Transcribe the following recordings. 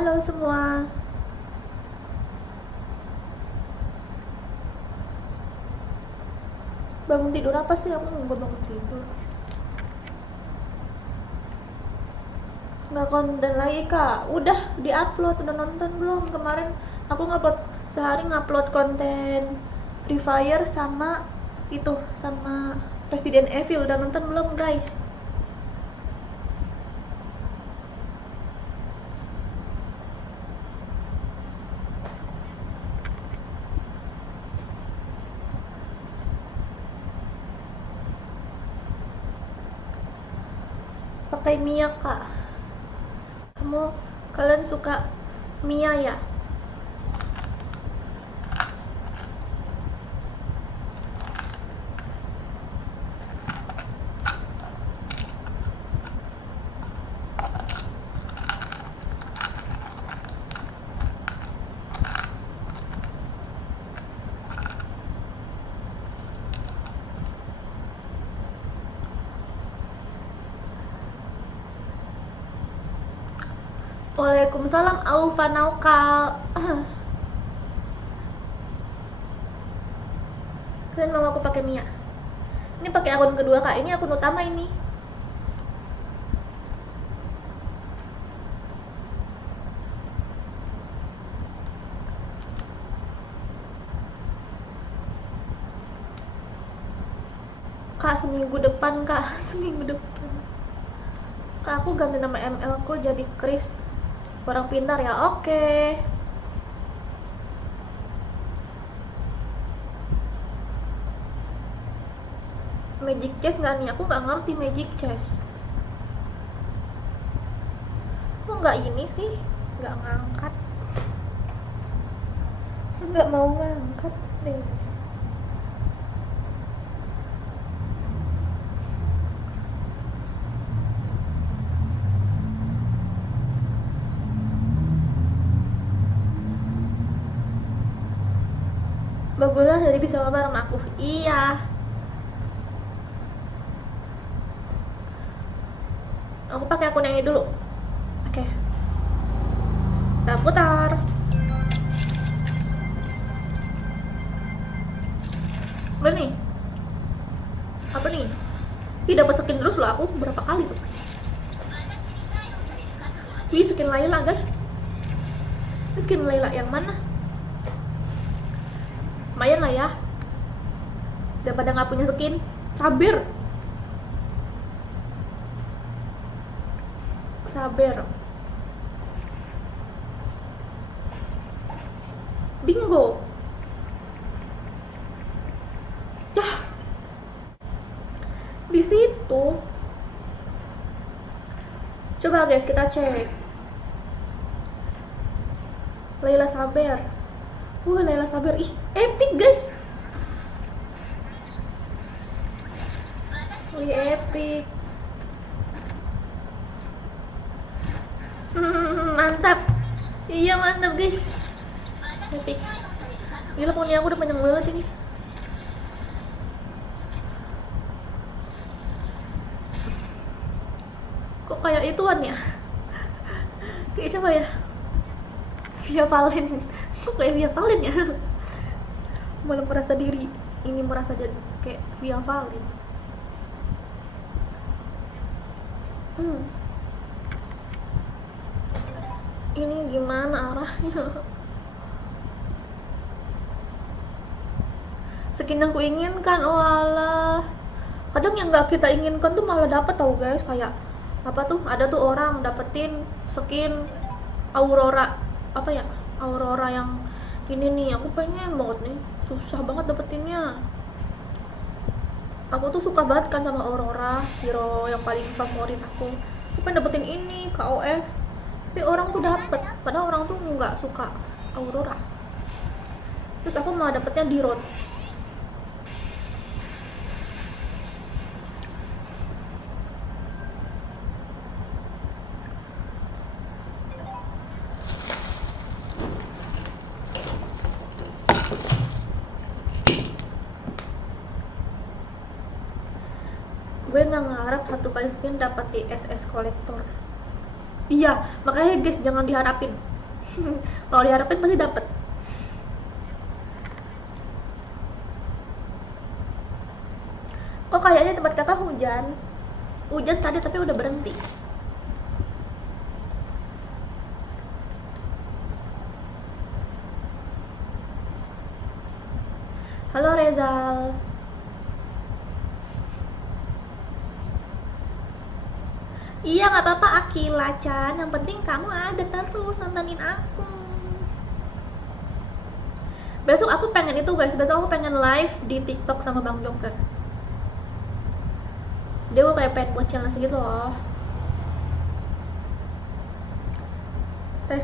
Halo semua. Bangun tidur apa sih? Aku nggak bangun tidur. Nggak konten lagi kak. Udah diupload. Udah nonton belum? Kemarin aku ngupload sehari ngupload konten Free Fire sama itu sama Resident Evil. Udah nonton belum guys? Pakai Mia kak. Kalian suka Mia ya? Waalaikumsalam Aufa Naukal. Kalian mau aku pakai Mia? Ini pakai akun kedua kak. Ini akun utama ini. Kak seminggu depan kak. Seminggu depan kak aku ganti nama ML ku jadi Chris orang pintar ya. Oke. Magic chess nggak nih? Aku nggak ngerti magic chess. Kok nggak ini sih? Nggak ngangkat. Nggak mau ngangkat deh. Baguslah jadi bisa bareng aku. Iya. Aku pakai akun yang ini dulu. Oke. Kita putar. Apa nih? Apa nih? Ih, dapat skin terus loh aku berapa kali tuh. Wih, skin Layla guys. Ini skin Layla yang mana? Lumayan lah ya, daripada nggak punya skin. Sabar. Bingo ya di situ. Coba guys kita cek Layla Sabar. Layla Sabar, ih epic guys. Wih epic. Mantap. Iya mantap guys. Epic. Gila poni aku udah panjang banget ini. Kok kayak ituan ya? Kayak siapa ya? Via Valen. Kok kayak Via Valen ya? Malah merasa diri ini merasa jadi kayak Via Valen. Ini gimana arahnya? Skin yang ku inginkan. Oh alah, kadang yang nggak kita inginkan tuh malah dapet tau guys. Kayak apa tuh, ada tuh orang dapetin skin Aurora, apa ya, Aurora yang ini nih, aku pengen banget nih, susah banget dapetinnya. Aku tuh suka banget kan sama Aurora, hero yang paling favorit aku pengen dapetin ini KOF, tapi orang tuh dapet, padahal orang tuh nggak suka Aurora. Terus aku mau dapetnya di road. Gue nggak ngarep satu kali spin dapat di SS kolektor. Iya, makanya guys jangan diharapin. Kalau diharapin pasti dapet. Kok kayaknya tempat kakak hujan? Hujan tadi tapi udah berhenti. Halo Rezal. Iya nggak apa-apa Akila Chan, yang penting kamu ada terus nontonin aku. Besok aku pengen itu guys, besok aku pengen live di TikTok sama Bang Joker. Dia gue kayak pengen buat challenge gitu loh. Tes.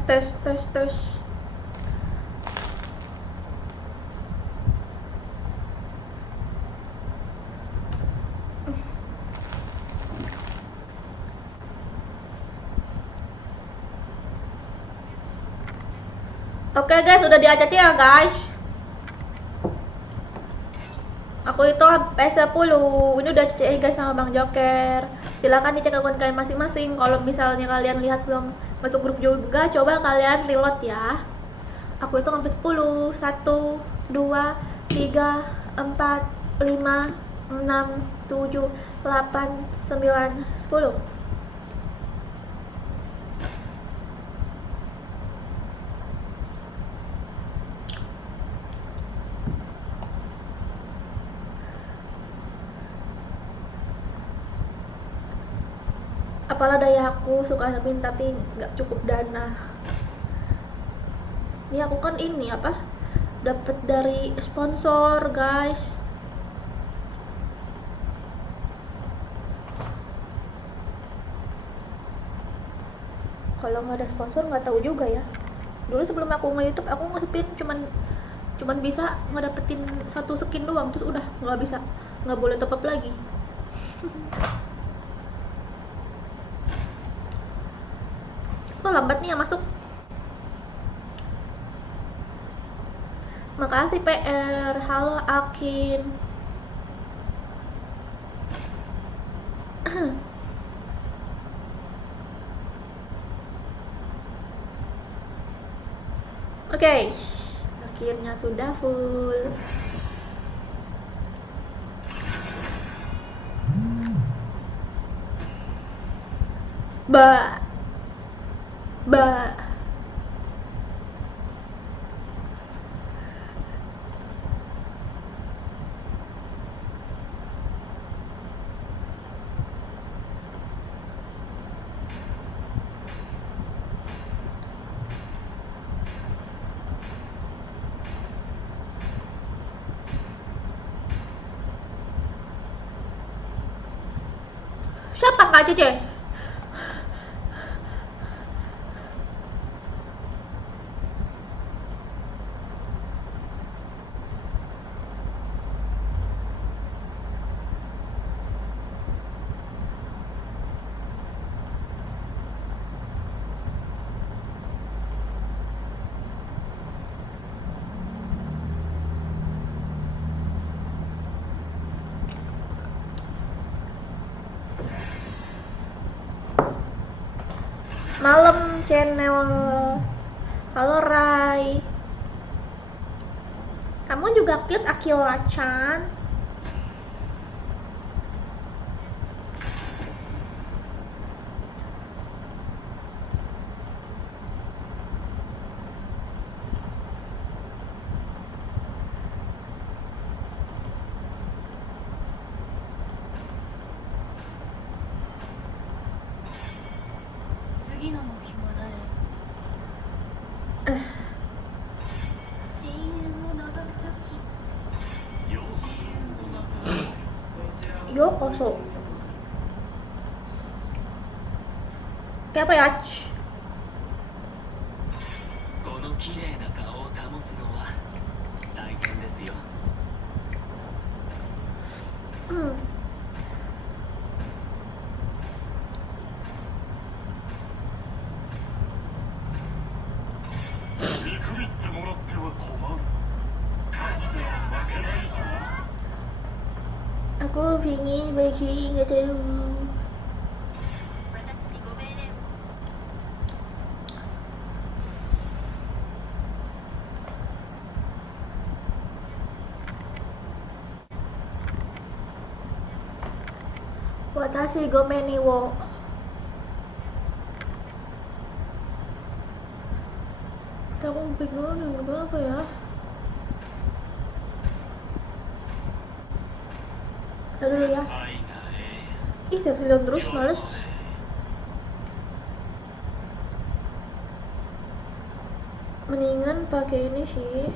Oke guys, udah di ACC ya guys. Aku itu PS10. Ini udah CCI guys sama Bang Joker. Silakan dicek akun kalian masing-masing. Kalau misalnya kalian lihat belum masuk grup juga, coba kalian reload ya. Aku itu sampai 10. 1 2 3 4 5 6 7 8 9 10. Apalah daya aku suka sapin tapi nggak cukup dana. Ini aku kan ini apa? Dapat dari sponsor, guys. Kalau nggak ada sponsor nggak tahu juga ya. Dulu sebelum aku nge-YouTube aku nge-spin cuman bisa ngedapetin satu skin doang, terus udah nggak bisa, nggak boleh top up lagi. Kok lambat nih yang masuk? Makasih PR. Halo Akin. Oke, akhirnya sudah full. Ba. Siapa Kak Cece? Malam channel. Halo Rai. Kamu juga cute Akila-chan. Yokoso. Kayak apa ya? Aku pingin bagi nggak tahu. Watashi gome ni wo. Saya aku bingung nih, apa ya? Tahu dulu ya. Ih, saya selion terus, males. Mendingan pakai ini sih.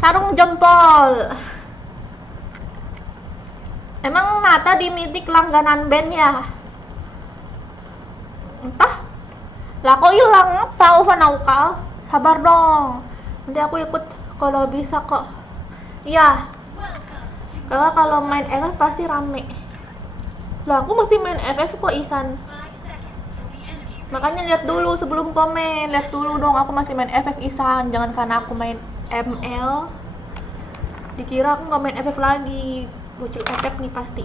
Sarung jempol. Emang Nata di Mythic langganan band ya? Entah. Lah kok hilang apa Ufanaukal? Sabar dong. Nanti aku ikut kalau bisa kok. Iya. Kakak kalau main FF pasti rame. Lah aku mesti main FF kok Isan. Makanya lihat dulu sebelum komen. Lihat dulu dong aku masih main FF Isan. Jangan karena aku main ML dikira aku nggak main FF lagi. Bocil FF nih pasti.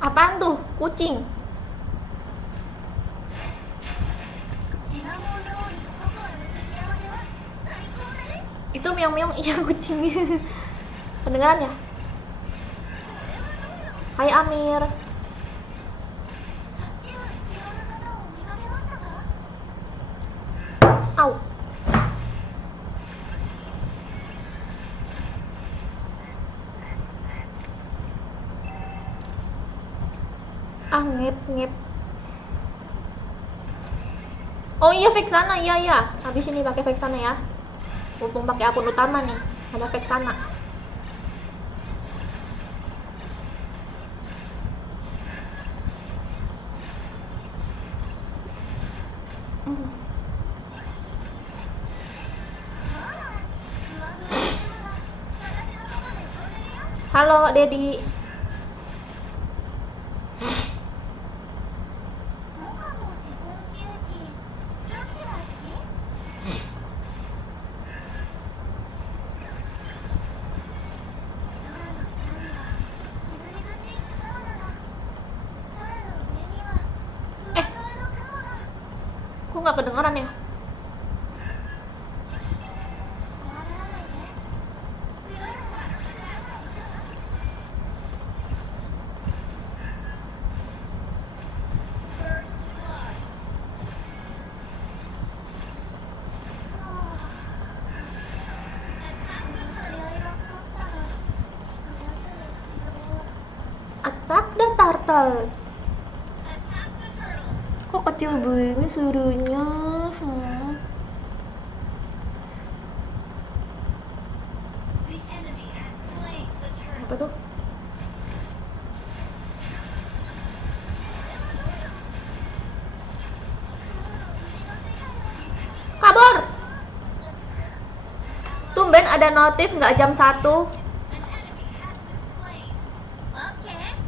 Apaan tuh? Kucing. Itu meong-meong. Iya kucing. Pendengaran ya? Hai Amir. Au. Ngep. Oh iya Vexana, iya. Habis ini pakai Vexana ya. Mumpung pakai akun utama nih, ada Vexana. Halo Dedi. nggak kedengeran ya? Attack the turtle. Kok kecil begini suruhnya? Apa tuh? Kabur! Tumben ada notif nggak jam 1?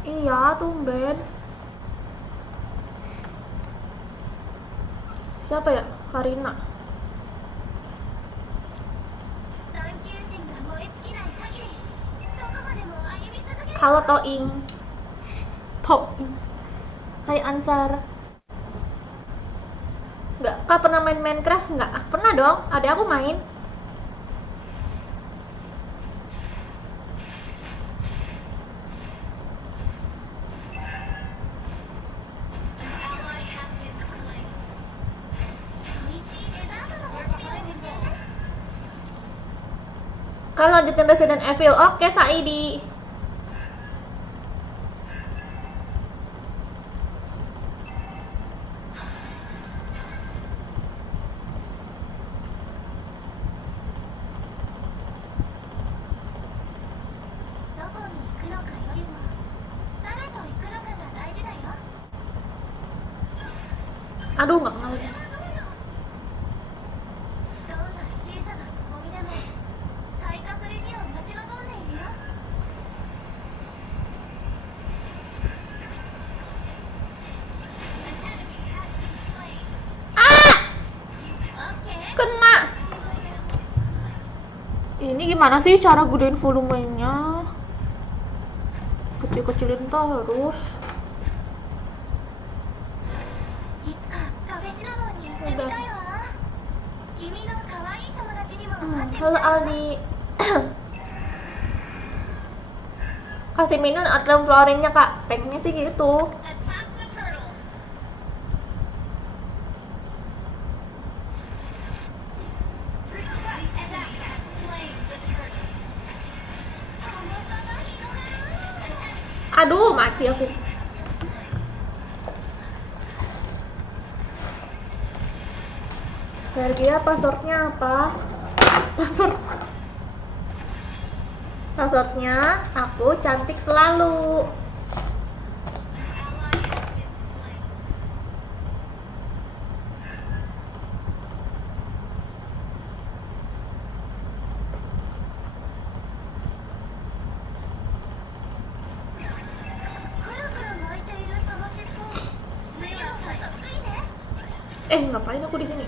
Iya, tumben. Siapa ya? Karina. Halo Toing. Toing. Hai Ansar. Nggak, Kak pernah main Minecraft nggak? Pernah dong, ada aku main. Kalau lanjutin Resident Evil, oke Saidi. Aduh, nggak kenal lagi. Kena. Ini gimana sih cara gedein volumenya? Kecil-kecilin terus. Udah. Halo Aldi. Kasih minum atau florinnya Kak. Pengennya sih gitu. Aduh, mati aku. Sergia, passwordnya apa? Passwordnya aku cantik selalu. Ngapain aku di sini?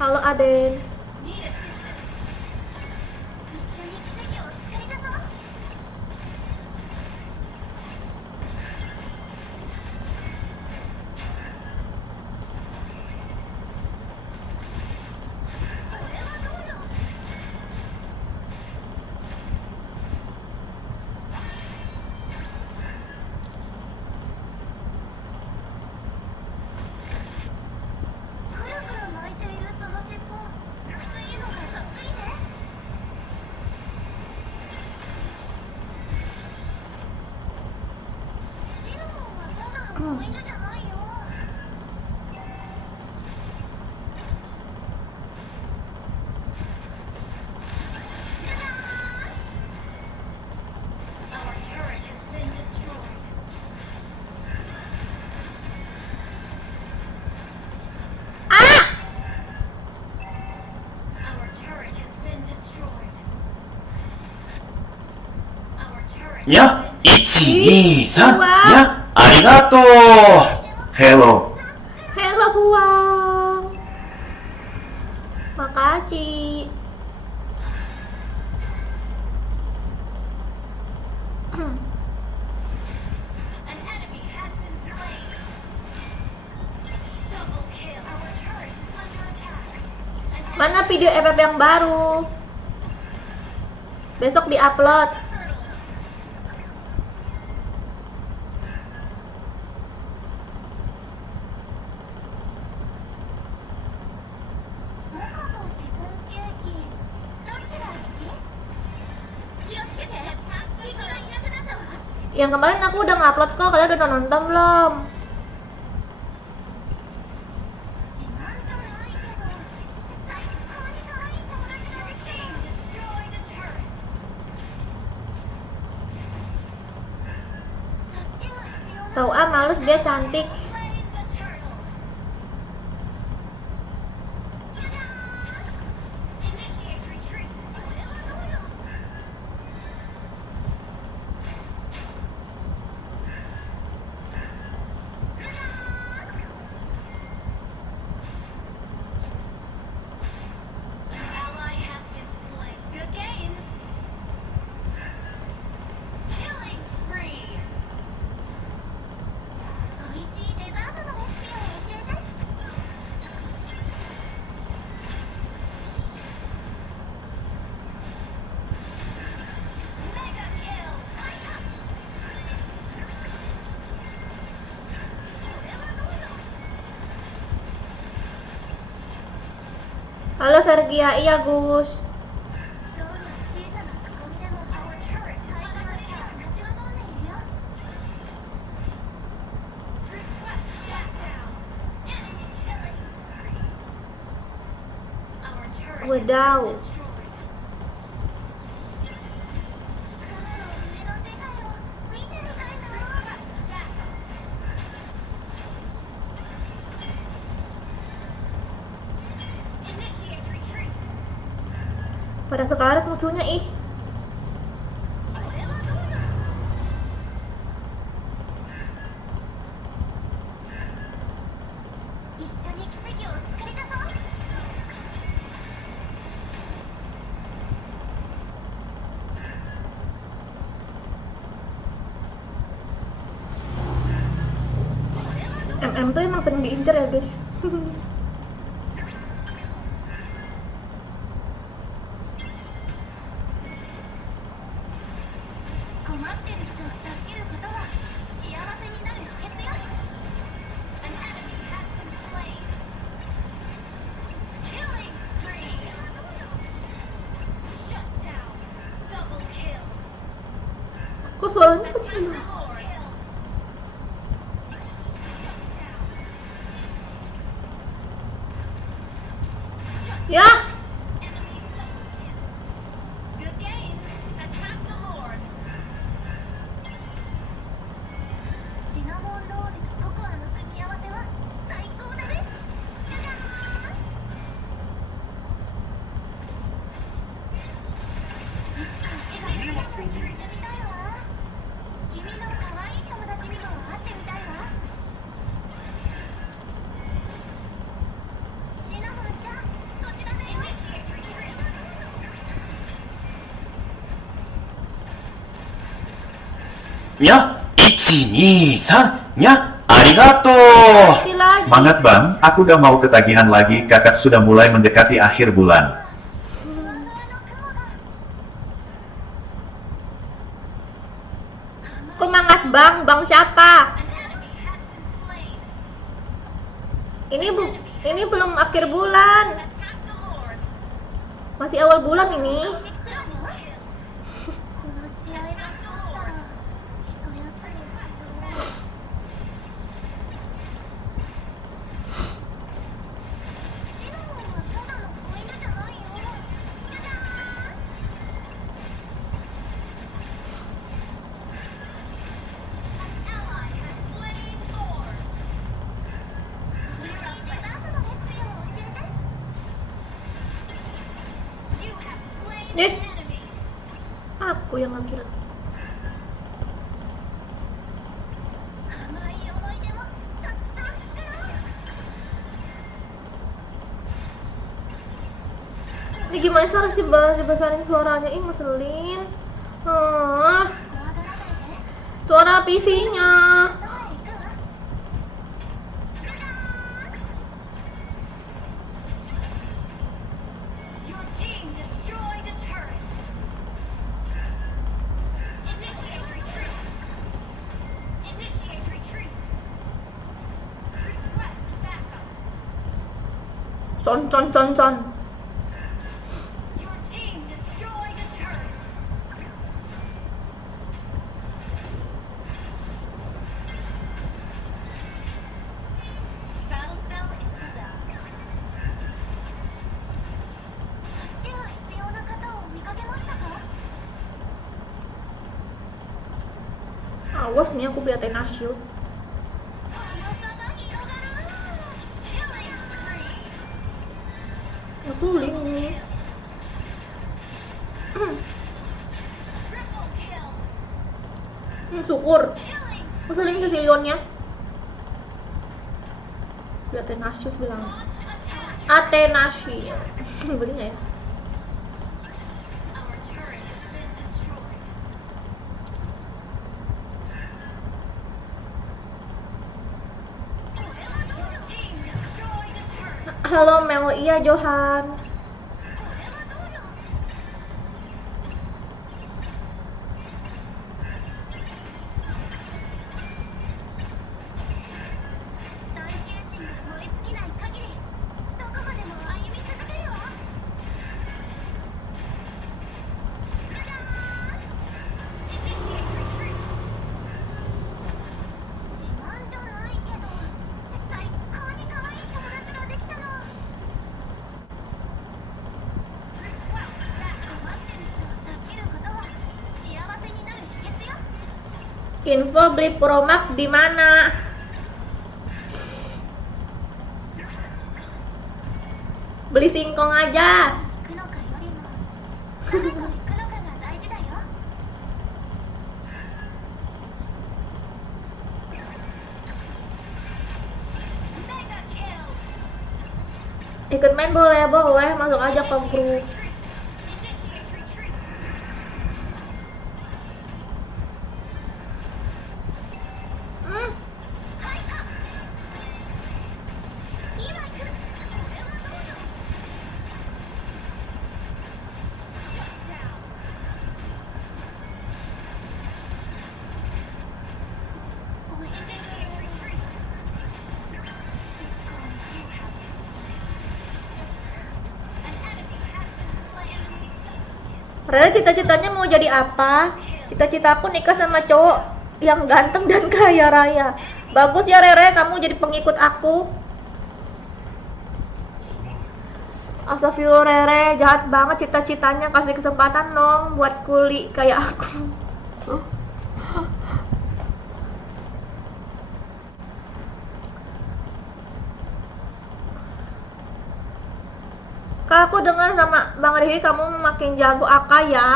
Halo Aden. Ya, 1, 2, 3. Ya, arigato. Hello. Hello Huang. Makasih. Mana video FF yang baru? Besok di-upload. Yang kemarin aku udah ngupload kok, kalian udah nonton belum? Tahu ah, males dia cantik. Halo Sergia, iya Gus. Wadaw. Pada sekarat musuhnya ih. MM tuh emang sering diincar ya guys. Kok suaranya kecil banget? Ya. Ya, 1, 2, 3, ya, arigato. Kecil lagi. Banget bang, aku udah mau ketagihan lagi, kakak sudah mulai mendekati akhir bulan. Semangat bang, bang siapa? Ini belum akhir bulan. Masih awal bulan ini. Deh, aku yang akhir. Ini gimana cara sih dibesarin suaranya? Ih, ngeselin. Suara PC-nya. Con con con con. Your team destroyed a turret. Battle spell is pulled out. 助けが必要な方を見かけましたか? Awas nih aku beli Athena Shield. Killing spree. Ngesuling nih. Triple kill. Syukur. Killing Ngesuling si Silionnya. Beli Athena Shield bilang. launch attack. Athena Shield. Beli nggak ya? Our turret has been destroyed. Your team destroyed a turret. Halo Mel, iya Johan. Info beli Promax di mana? Beli singkong aja. Mega kill. Ikut main boleh, boleh. Masuk aja ke grup. Initiate retreat. Hmm, Shut down. Initiate retreat. Keep going. You have been slain. An enemy has been slain. Rere cita-citanya mau jadi apa? Cita-cita aku nikah sama cowok yang ganteng dan kaya raya. Bagus ya Rere, kamu jadi pengikut aku. Astagfirullah Rere, jahat banget cita-citanya. Kasih kesempatan dong buat kuli kayak aku. Kak, aku dengar sama Bang Rifki kamu makin jago AK ya.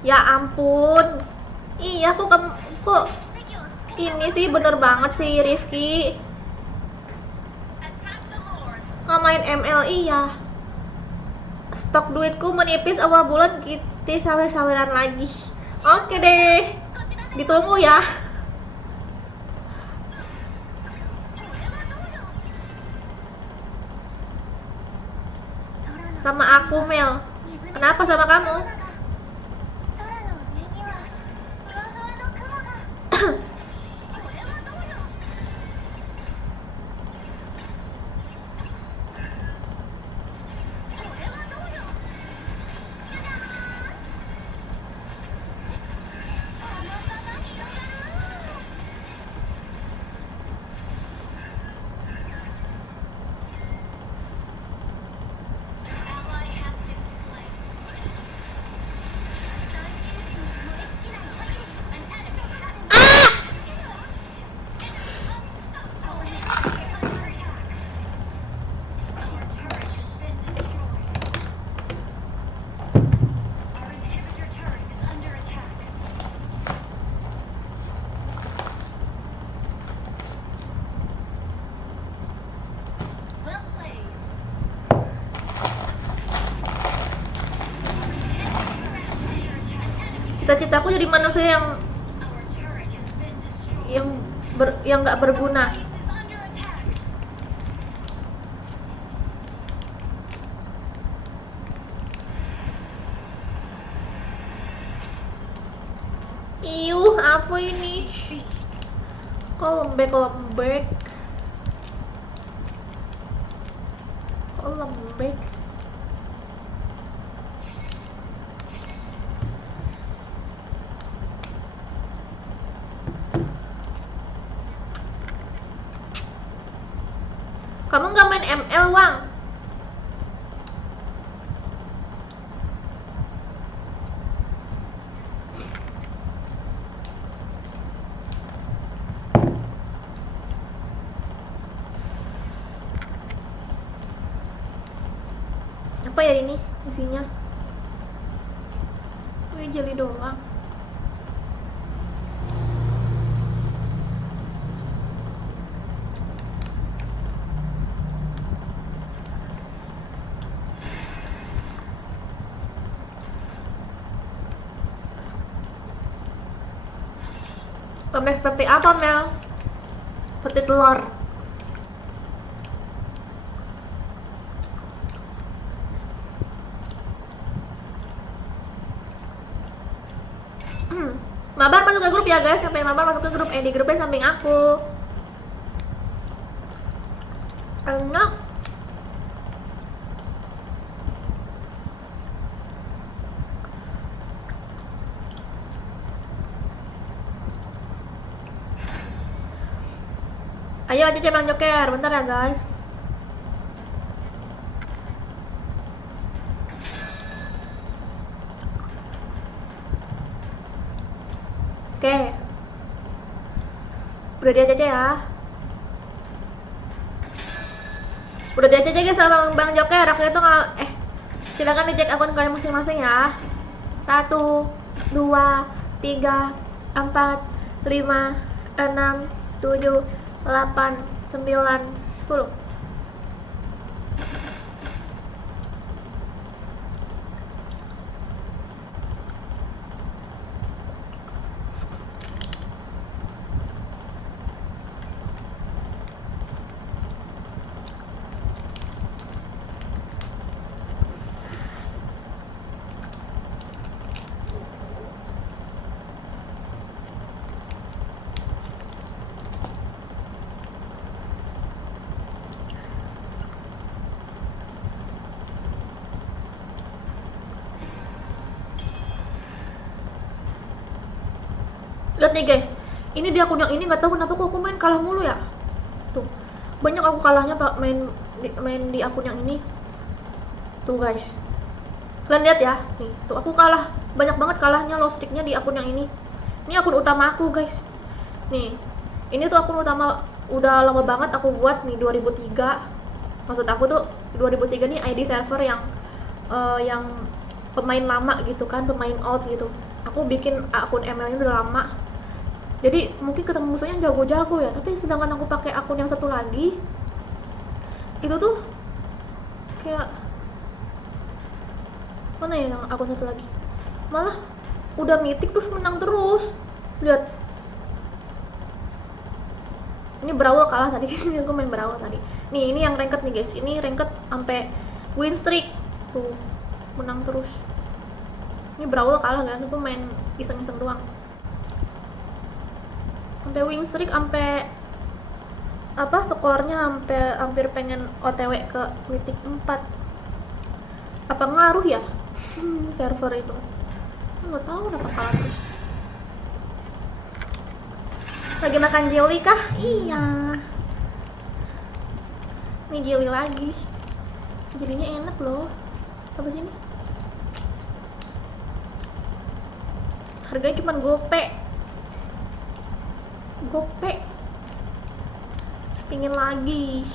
Ya ampun. Iya kok kamu kok ini sih bener banget sih Rifki. Attack the Lord. Nggak main ML iya. Stok duitku menipis awal bulan kita sawer-saweran lagi. Oke deh. Ditunggu ya. Sama aku Mel. Kenapa sama kamu? Ally has been slain. An enemy has Our inhibitor is under attack. Your turret has been destroyed. Our inhibitor turret is under attack. Well played. Cita-citaku jadi manusia yang Our turret has been destroyed. yang nggak berguna. Base is under attack. Iuh, apa ini? Kok lembek. lembek. Kamu nggak main ML, Wang? Apa ya ini isinya? Wih, jeli doang. Lembek seperti apa, Mel? Seperti telur. Mabar masuk ke grup ya guys, sampai Mabar masuk ke grup. Di grupnya samping aku. Enak. Ayo aja Bang Joker, bentar ya guys. Oke. Udah di ACC ya. Udah di ACC guys sama Bang Joker. Aku itu silakan dicek akun kalian masing-masing ya. 1, 2, 3, 4, 5, 6, 7, 8, 9, 10. Lihat nih guys, ini di akun yang ini nggak tahu kenapa kok aku main kalah mulu ya. Tuh, banyak aku kalahnya pak main di akun yang ini. Tuh guys, kalian lihat ya, nih tuh aku kalah, banyak banget kalahnya low streaknya di akun yang ini. Ini akun utama aku guys. Nih, ini tuh akun utama udah lama banget aku buat nih 2003. Maksud aku tuh 2003 nih ID server yang pemain lama gitu kan, pemain old gitu. Aku bikin akun ML ini udah lama. Jadi mungkin ketemu musuhnya jago-jago ya, tapi sedangkan aku pakai akun yang satu lagi itu tuh kayak mana ya yang akun satu lagi, malah udah mythic terus menang terus. Lihat, ini Brawl kalah tadi. Aku main Brawl tadi. Nih ini yang ranked nih guys, ini ranked sampai win streak tuh, menang terus. Ini Brawl kalah guys, aku main iseng-iseng doang. Sampai win streak, sampai apa skornya sampai hampir pengen OTW ke Mythic 4. Apa ngaruh ya server itu? Nggak tahu kenapa kalah terus. Lagi makan jelly kah? Iya. Nih jelly lagi. Jelinya enak loh. Apa sih ini? Harganya cuma gope. Pingin lagi.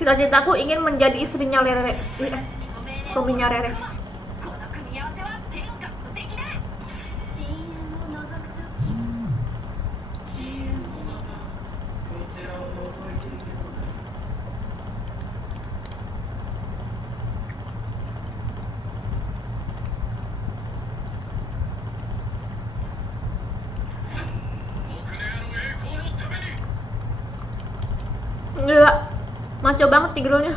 Cita-citaku ingin menjadi istrinya Rere, suaminya Rere. この組み合わせは天下無敵だ。 CM を覗くとき Maco banget nih girlnya.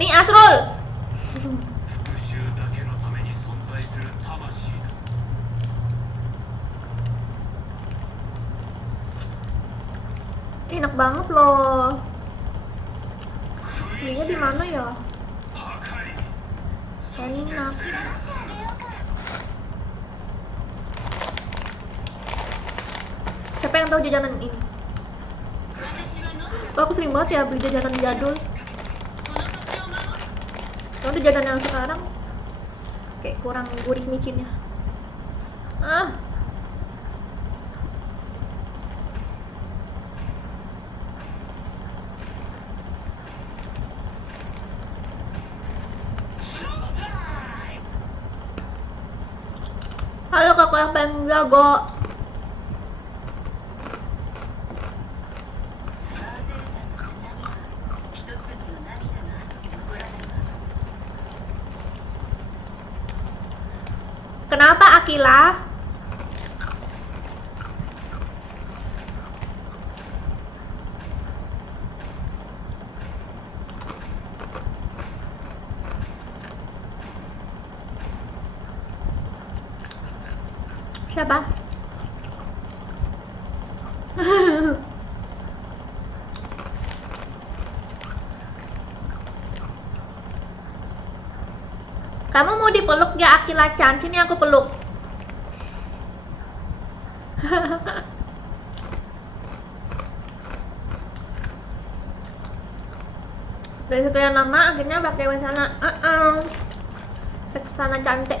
Nih Asrul. Enak banget loh. Belinya di mana ya? Enak. Siapa yang tahu jajanan ini? Oh, aku sering banget ya beli jajanan jadul. Kalau jajanan yang sekarang kayak kurang gurih micinnya. Ah. Halo kakak yang pengen jago. Kenapa Akila? Siapa? Kamu mau dipeluk ya Akila-chan? Sini aku peluk. Dari sekian nama akhirnya pakai Wesana. Wesana cantik.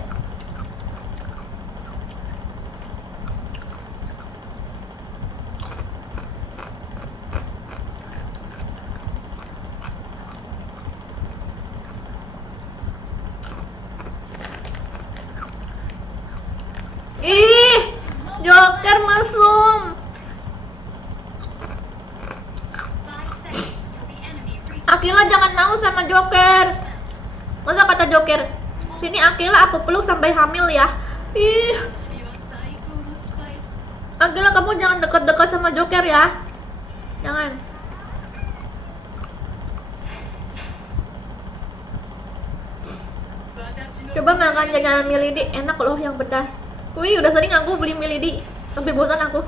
Ih, Joker mesum. Akila jangan mau sama Joker. Masa kata Joker, sini Akila aku peluk sampai hamil ya. Ih, Akila kamu jangan dekat-dekat sama Joker ya. Jangan. Coba makan jajanan Milady, enak loh yang pedas. Wih, udah sering aku beli Milady, sampai bosan aku.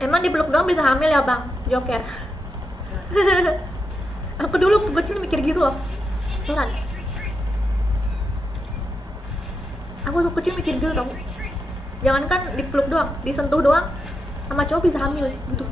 Emang dipeluk doang bisa hamil ya bang, Joker? Aku dulu kecil mikir gitu loh. Beneran. Aku tuh kecil mikir gitu tau. Jangankan dipeluk doang, disentuh doang sama cowok bisa hamil gitu.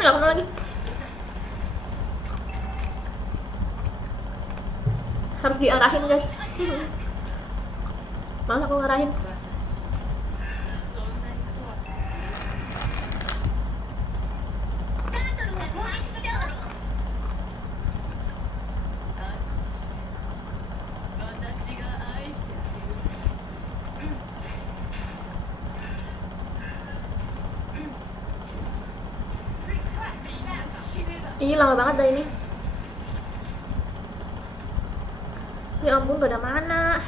Nggak kenal lagi. Harus diarahin guys. Malah aku ngarahin. Ih, lama banget dah ini. Ya ampun, pada mana?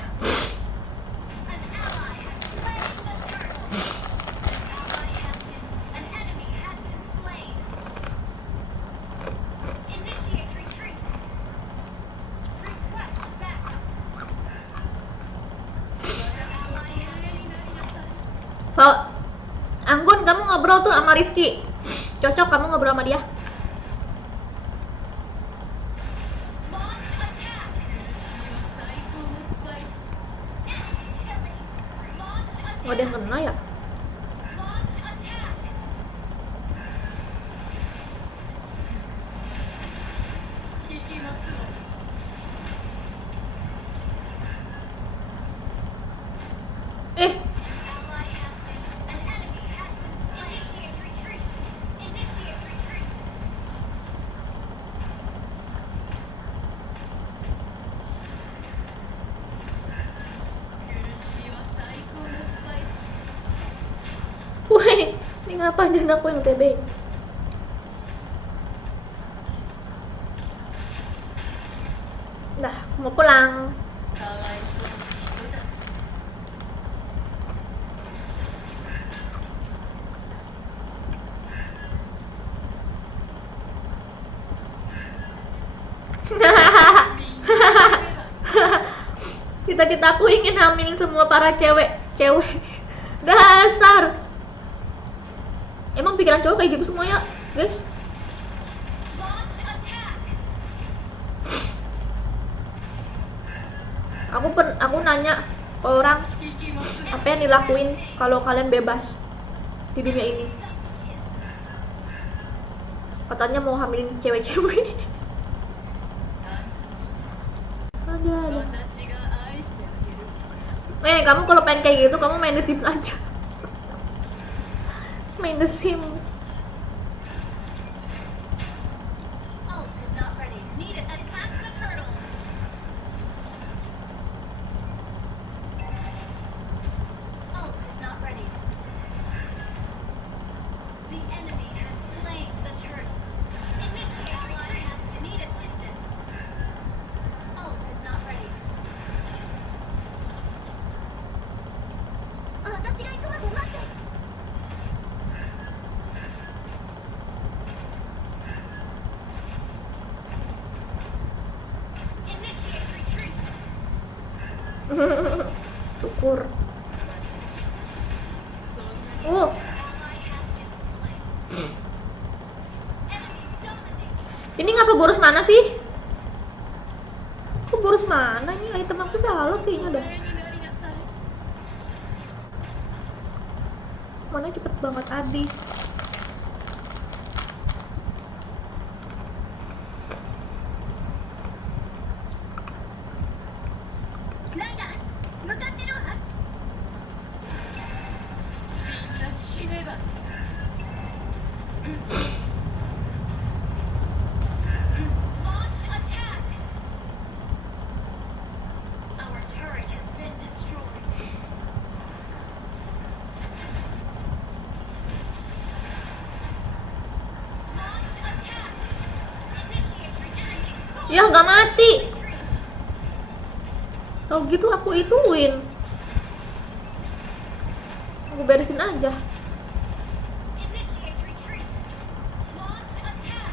Anggun, kamu ngobrol tuh sama Rizky. Cocok kamu ngobrol sama dia. Launch attack. Launch attack. Nggak ada yang kena ya? Launch attack. Eh, Ally has been. An enemy has been slain. Initiate retreat. Initiate retreat. woi, ini ngapa jangan aku yang TB? Nah, aku mau pulang. Cita-citaku ingin hamilin semua para cewek. Dasar. Emang pikiran cowok kayak gitu semuanya, guys? Launch attack. Aku nanya ke orang apa yang dilakuin kalau kalian bebas di dunia ini. Katanya mau hamilin cewek-cewek. Ada. Kamu kalau pengen kayak gitu, kamu main The Sims aja. Main The Sims. Ult is not ready. Need to attack the turtle. Ult is not ready. The enemy has slain the turtle. Initiate retreat. Need assistance. Ult is not ready. 私が行くまで待って。Initiate retreat. Syukur. Ally has been slain. Enemy dominating. Ini ngapa boros mana sih? Kok boros mana nih? Item aku salah kayaknya dah. Mana cepet banget habis. Laida, 向かってるわ。Launch attack. Our turret has been destroyed. Launch attack. Initiate retreat. Ya nggak mati. Retreat. Tau gitu aku ituin. Aku beresin aja. Initiate retreat. Launch attack.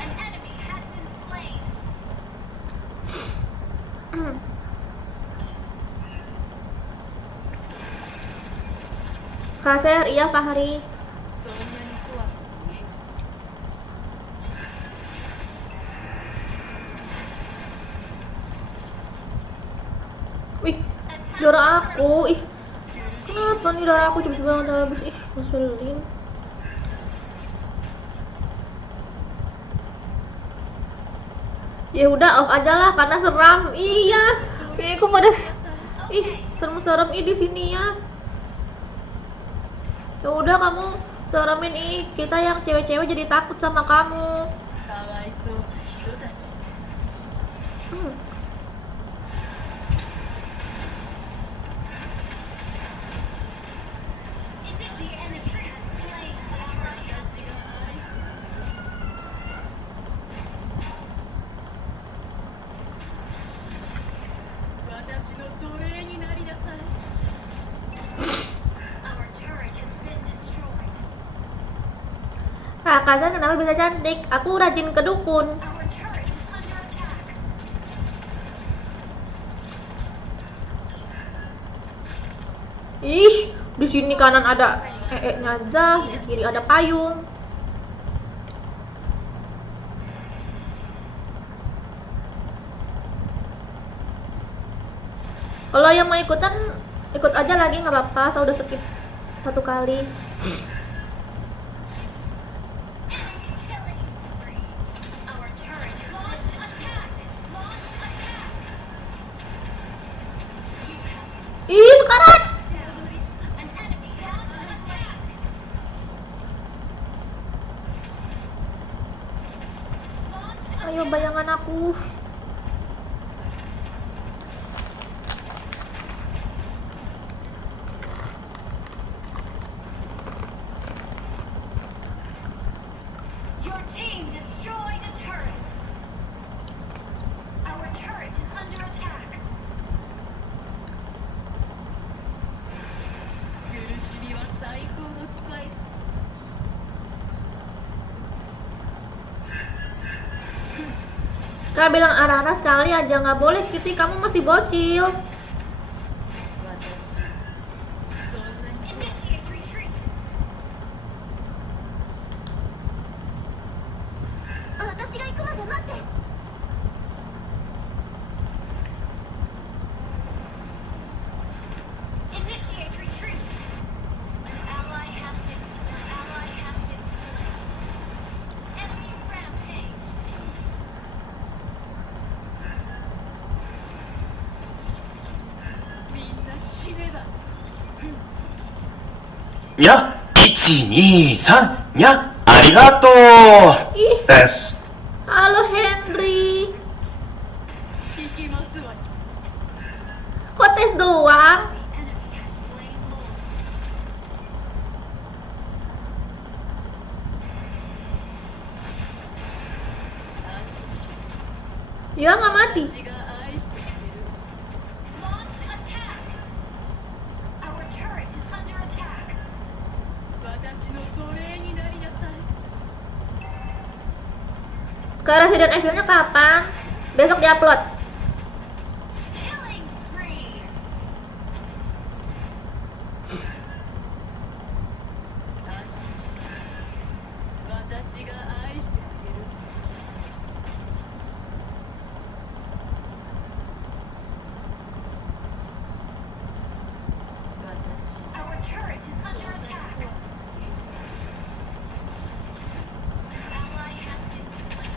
An enemy has been slain. Kaser, iya Fahri. Wih, darah aku. Ih, kenapa nih darah aku cepet banget habis? Ih, ngeselin. Ya udah off aja lah karena seram. Iya. Ih, aku pada serem-serem di sini ya. Ya udah kamu seremin kita yang cewek-cewek jadi takut sama kamu. Initiate and retreat. Slain the turret. Our turret has been destroyed. Kakak saya kenapa bisa cantik? Aku rajin ke dukun. Our turret is under attack. Ih, di sini kanan ada nya aja, di kiri ada payung. Kalau yang mau ikutan, ikut aja lagi nggak apa-apa. Saya udah skip 1 kali. Enemy killing spree. Our turret is launch attack. Launch attack. You have Ih, itu kanan. down an enemy. Launch attack. Launch Ayo bayangan aku. Your team destroyed a turret. Our turret is under attack. 苦しみは最高のスパイス。 Kak bilang arah-arah sekali aja nggak boleh, Kitty kamu masih bocil. 私そんなに Initiate retreat. 私が行くまで待って。Initiate retreat. An ally has been slain. Enemy rampage. みんな死ねば。にゃ、123、にゃ、ありがとう。 Ih, Tes. halo Henry. 行きますわ。 Kok tes doang? The enemy has slain Lord. Ya nggak mati. 私が愛してあげる。 Launch attack. Our turret is under attack. 私の奴隷になりなさい。 Ke Resident Evil-nya kapan? Besok diupload. Killing spree. 安心して。私が愛してあげる。 私 Our turret is under attack. An ally has been slain.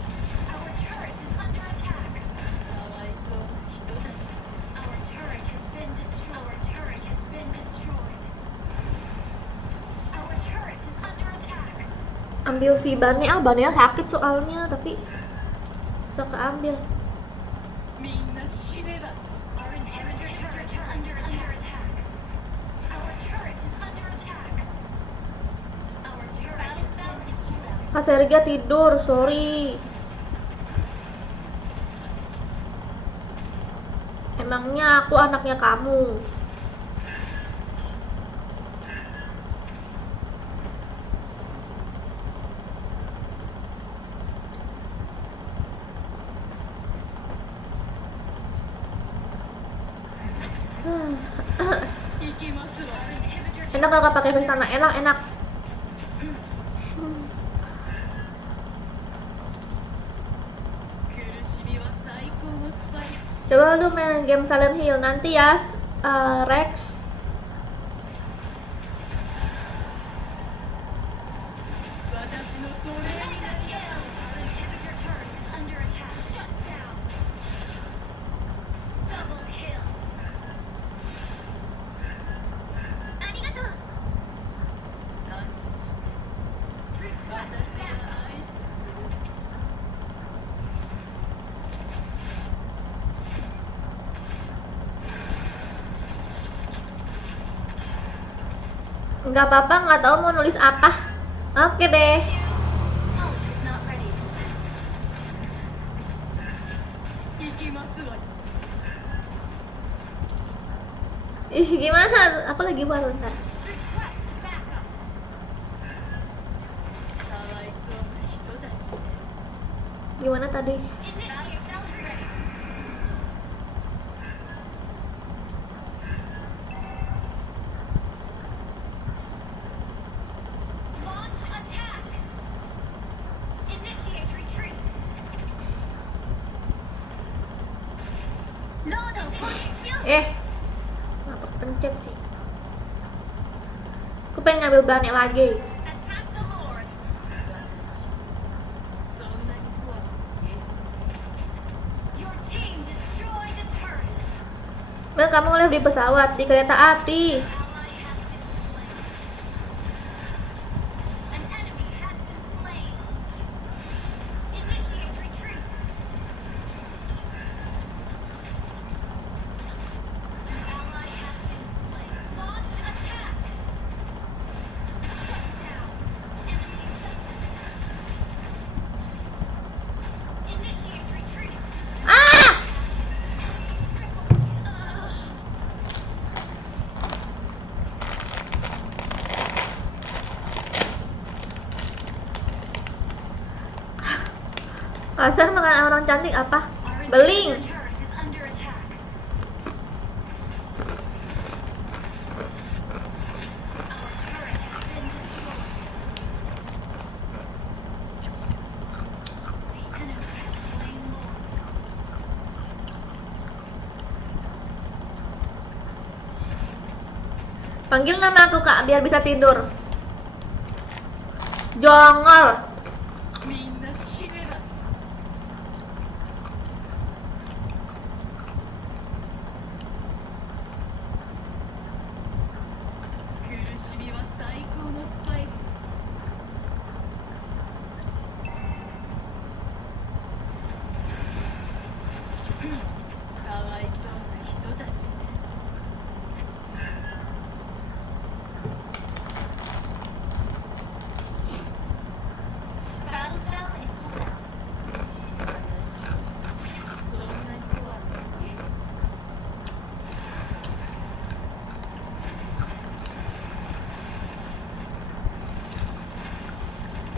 Our turret is under attack. かわいそうな人たち。 Our turret has been destroyed. Our turret has been destroyed. Our turret is under attack. Ambil si bannya, bannya sakit soalnya, tapi susah keambil. みんな死ねば。 Our inhibitor turret is under attack. Our turret is under attack. Our turret has been destroyed. Kak Sergia tidur, sorry. Emangnya aku anaknya kamu? Hmm, 行きますわ。 enak gak pakai Vestana? Enak, enak. 苦しみは最高のスパイス。 Coba lu main game Silent Hill nanti ya, Rex. 私の奴隷になりなさい。 Our inhibitor turret is under attack. Shut down. Double kill. ありがとう。安心して。 Request 私が backup. 愛してあげる。 Nggak apa-apa, nggak tahu mau nulis apa. Oke deh. Ult is not ready. 行きますわ。 Ih, gimana? Aku lagi baru ntar. Request backup. かわいそ Gimana tadi? Initiate cells ready. Launch attack. Initiate retreat. Nodo position. Kenapa pencet sih? Aku pengen ngambil banyak lagi. Attack the Lord. そんなに怖い Your team destroy the turret. Mel, kamu live di pesawat, di kereta api. Ally has been slain. An enemy has been slain. Initiate retreat. An ally has been slain. Launch attack. Shut down. Enemy initiate retreat. Ah! Asar makan orang cantik apa? Our Beling. inhibitor turret is under attack. Our turret has been destroyed. The enemy has slain Lord. Panggil nama aku kak biar bisa tidur. Jongol. みんな死ねば苦しみは最高のスパイスかわいそうな人たちね Battle bell in full round. そんなに怖い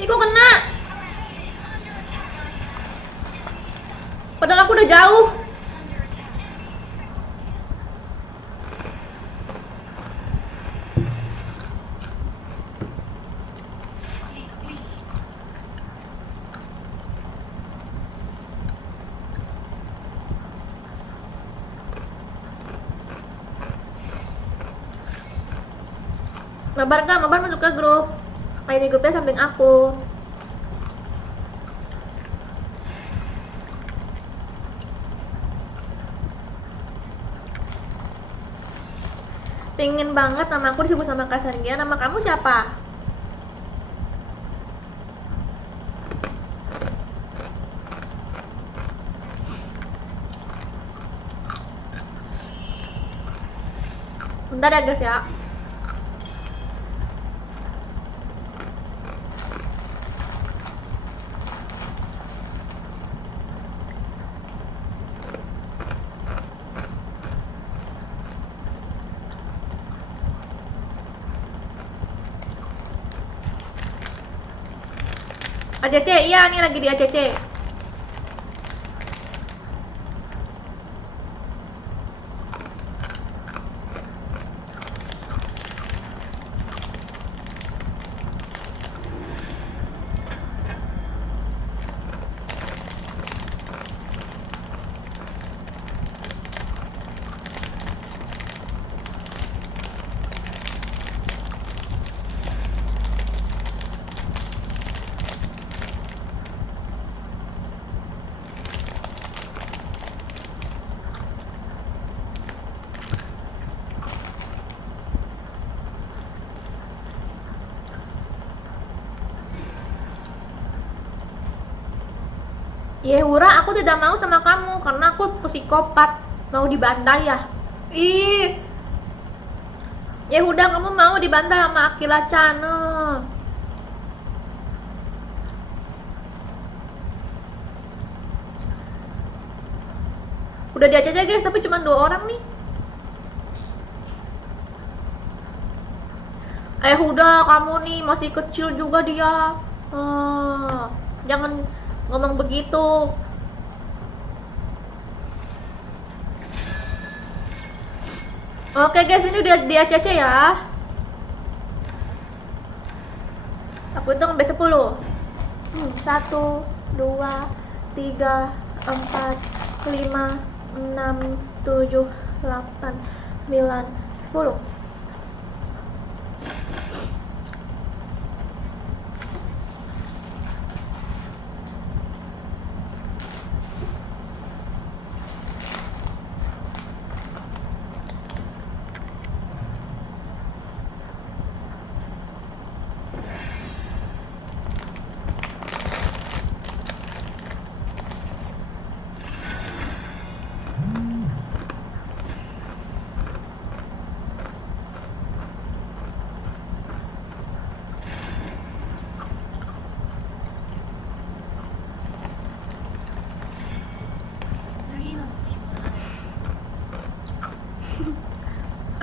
Ih, kok kena? Padahal aku udah jauh. Mabar gak? Mabar masuk ke grup. ID grupnya samping aku. Pengen banget nama aku disebut sama Kak Sandia. Nama kamu siapa? Bentar ya guys ya. ACC, iya nih lagi di ACC. Yehura, aku tidak mau sama kamu karena aku psikopat. Mau dibantai ya? Ih. Yehuda, kamu mau dibantai sama Akila Chan. Udah di ACC guys, tapi cuma 2 orang nih. Yehuda, kamu nih masih kecil juga dia. Jangan ngomong begitu. Oke guys, ini udah di ACC ya. Aku hitung sampai 10. 1, 2, 3, 4, 5, 6, 7, 8, 9, 10.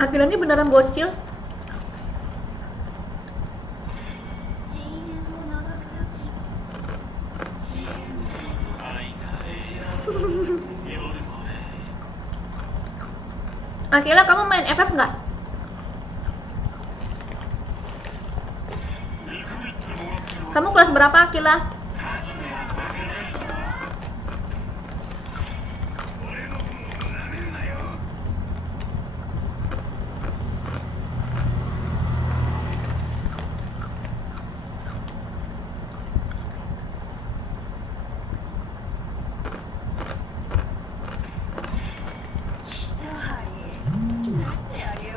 Akhirnya ini beneran bocil. Akila, kamu main FF nggak? Kamu kelas berapa, Akila?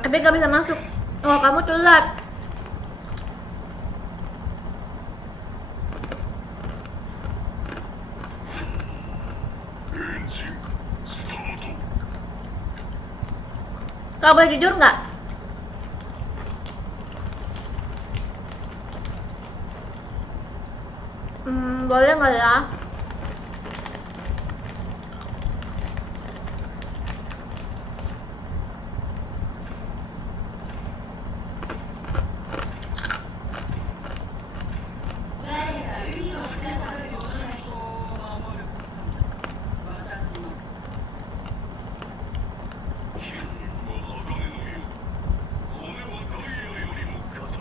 Tapi gak bisa masuk. Oh, kamu telat. Kau boleh jujur nggak? Boleh nggak ya?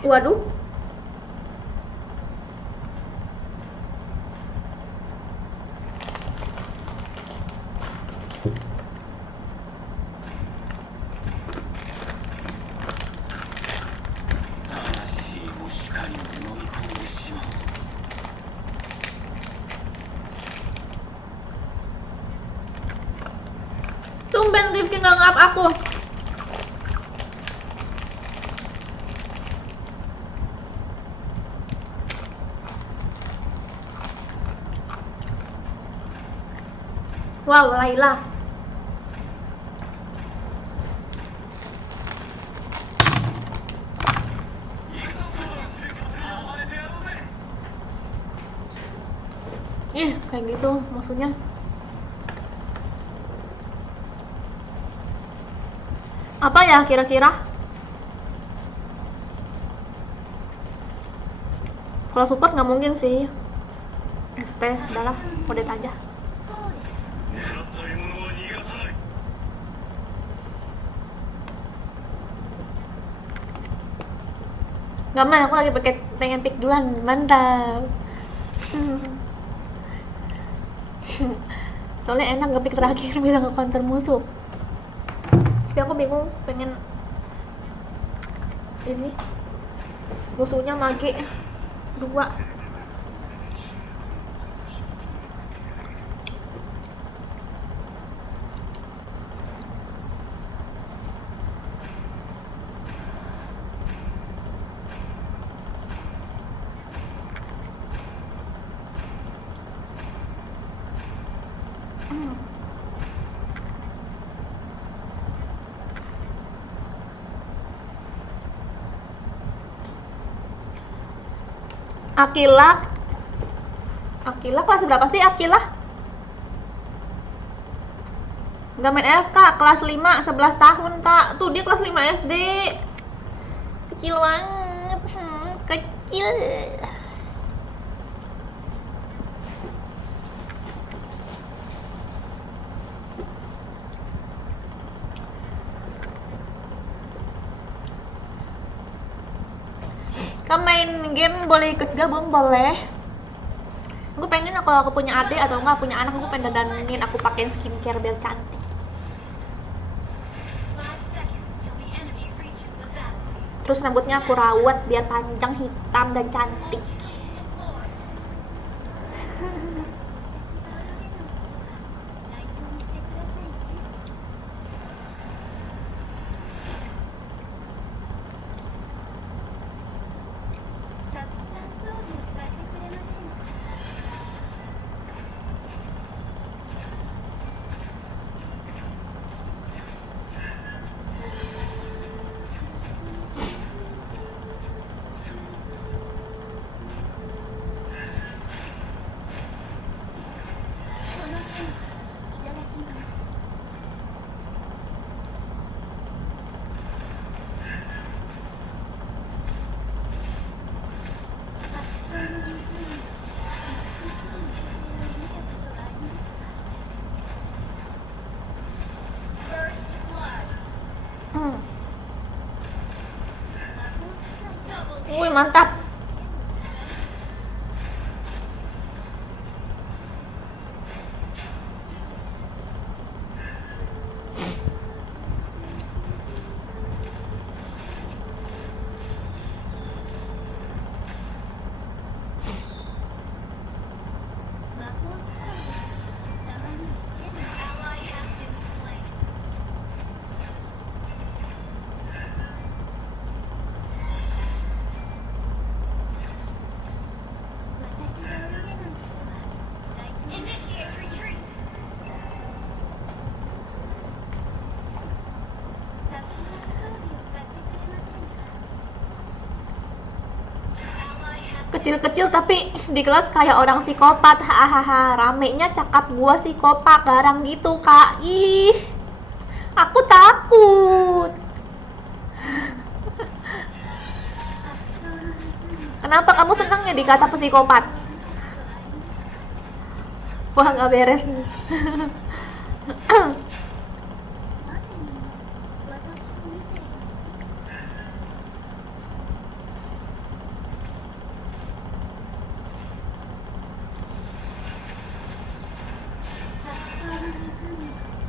Waduh. Tumben Rifki nggak nge-up aku. Wow, Laila. Kayak gitu maksudnya. Apa ya kira-kira? Kalau support nggak mungkin sih. STS adalah kodet aja. Gak main, aku lagi pengen pick duluan, mantap. Soalnya enak nge-pick terakhir bisa nge-counter musuh. Tapi aku bingung pengen ini musuhnya mage 2. Akila kelas berapa sih Akila? Nggak main FK, kelas 5, 11 tahun kak. Tuh dia kelas 5 SD. Kecil banget, kecil. Kamu main game boleh ikut gabung, boleh. Aku pengen kalau aku punya adik atau enggak punya anak, aku pengen dandanin, aku pakein skincare biar cantik. 5 seconds till the enemy reaches the battlefield. Terus rambutnya aku rawat biar panjang, hitam, dan cantik. Deploy. First blood. Double kill. Wih, mantap. Ally has been slain. Initiate retreat. Ally has Kecil-kecil tapi di kelas kayak orang psikopat. Hahaha, ramenya cakap gua psikopat garang gitu, Kak. Ih, aku takut. Kenapa kamu senang ya dikata psikopat? Wah, nggak beres nih.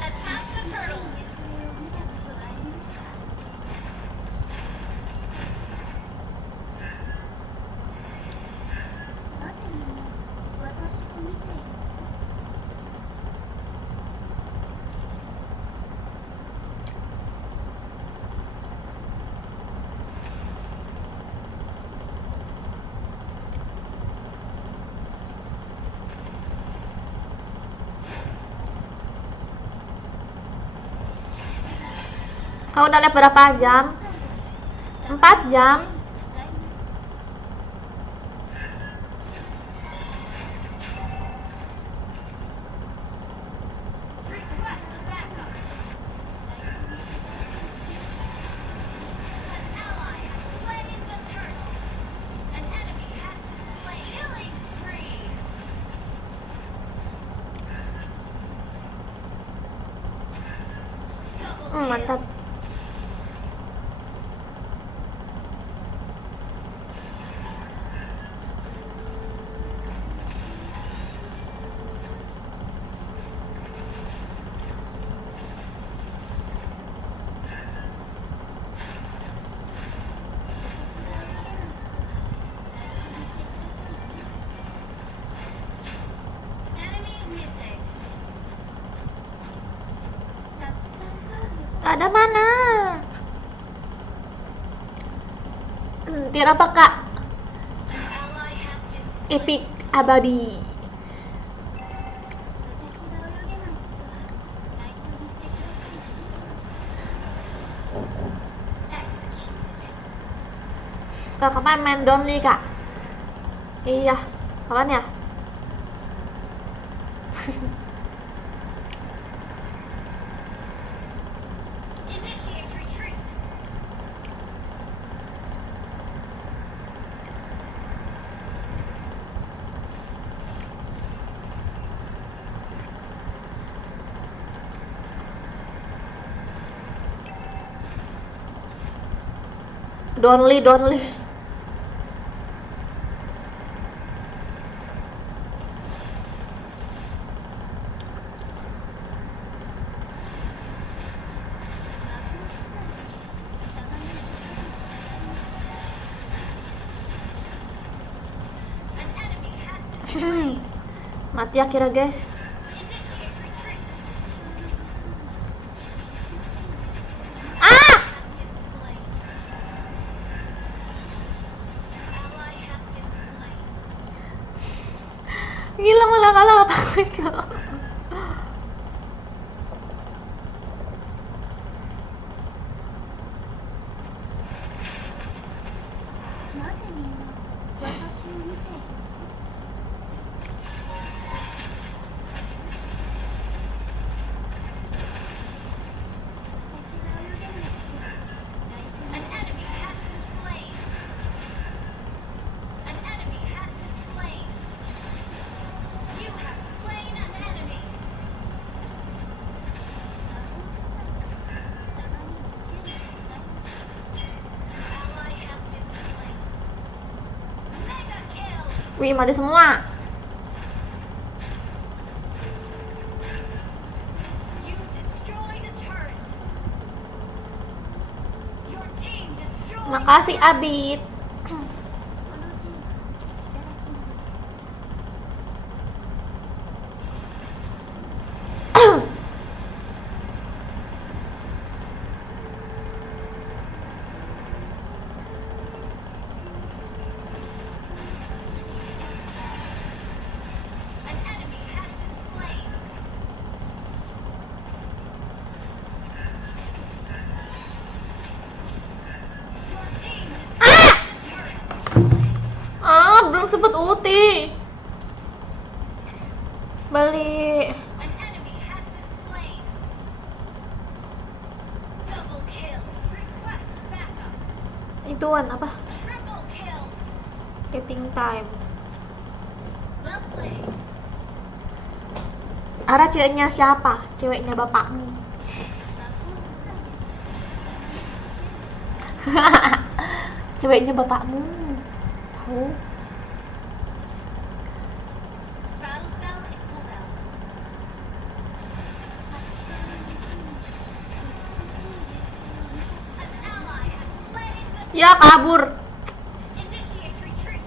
attack the turtle. Kau udah live berapa jam? 4 jam. Request backup. An ally has slain the turtle. An enemy has been slain. Killing spree. Double kill. Mantap. Enemy missing. Ada mana? Tier apa, Kak? An ally has been Epic abadi. executed. Kak, kapan main Donly, Kak? Iya, kapan ya? Initiate retreat. Donly. Mati akhirnya guys. Initiate retreat. Ah! Slain. Ally has been slain. Gila malah kalah apa gitu. なぜみんな私を見ているの？私が泳げないけど大丈夫。An enemy has been slain. An enemy has been slain. You have slain an enemy. Ally has been slain. Mega kill. Wih, mati semua. You destroyed a turret. Your team destroyed. Makasih Abid. An enemy has been slain. Your team destroyed a turret. Ah, belum sempet ulti. Balik. An enemy has been slain. Double kill. Request backup. Ituan apa? Triple kill. Eating time. Well played. Ara ceweknya siapa? Ceweknya bapakmu. Ceweknya bapakmu. Tahu? Battle spell in cooldown. An ally has slain the Ya kabur. Initiate retreat.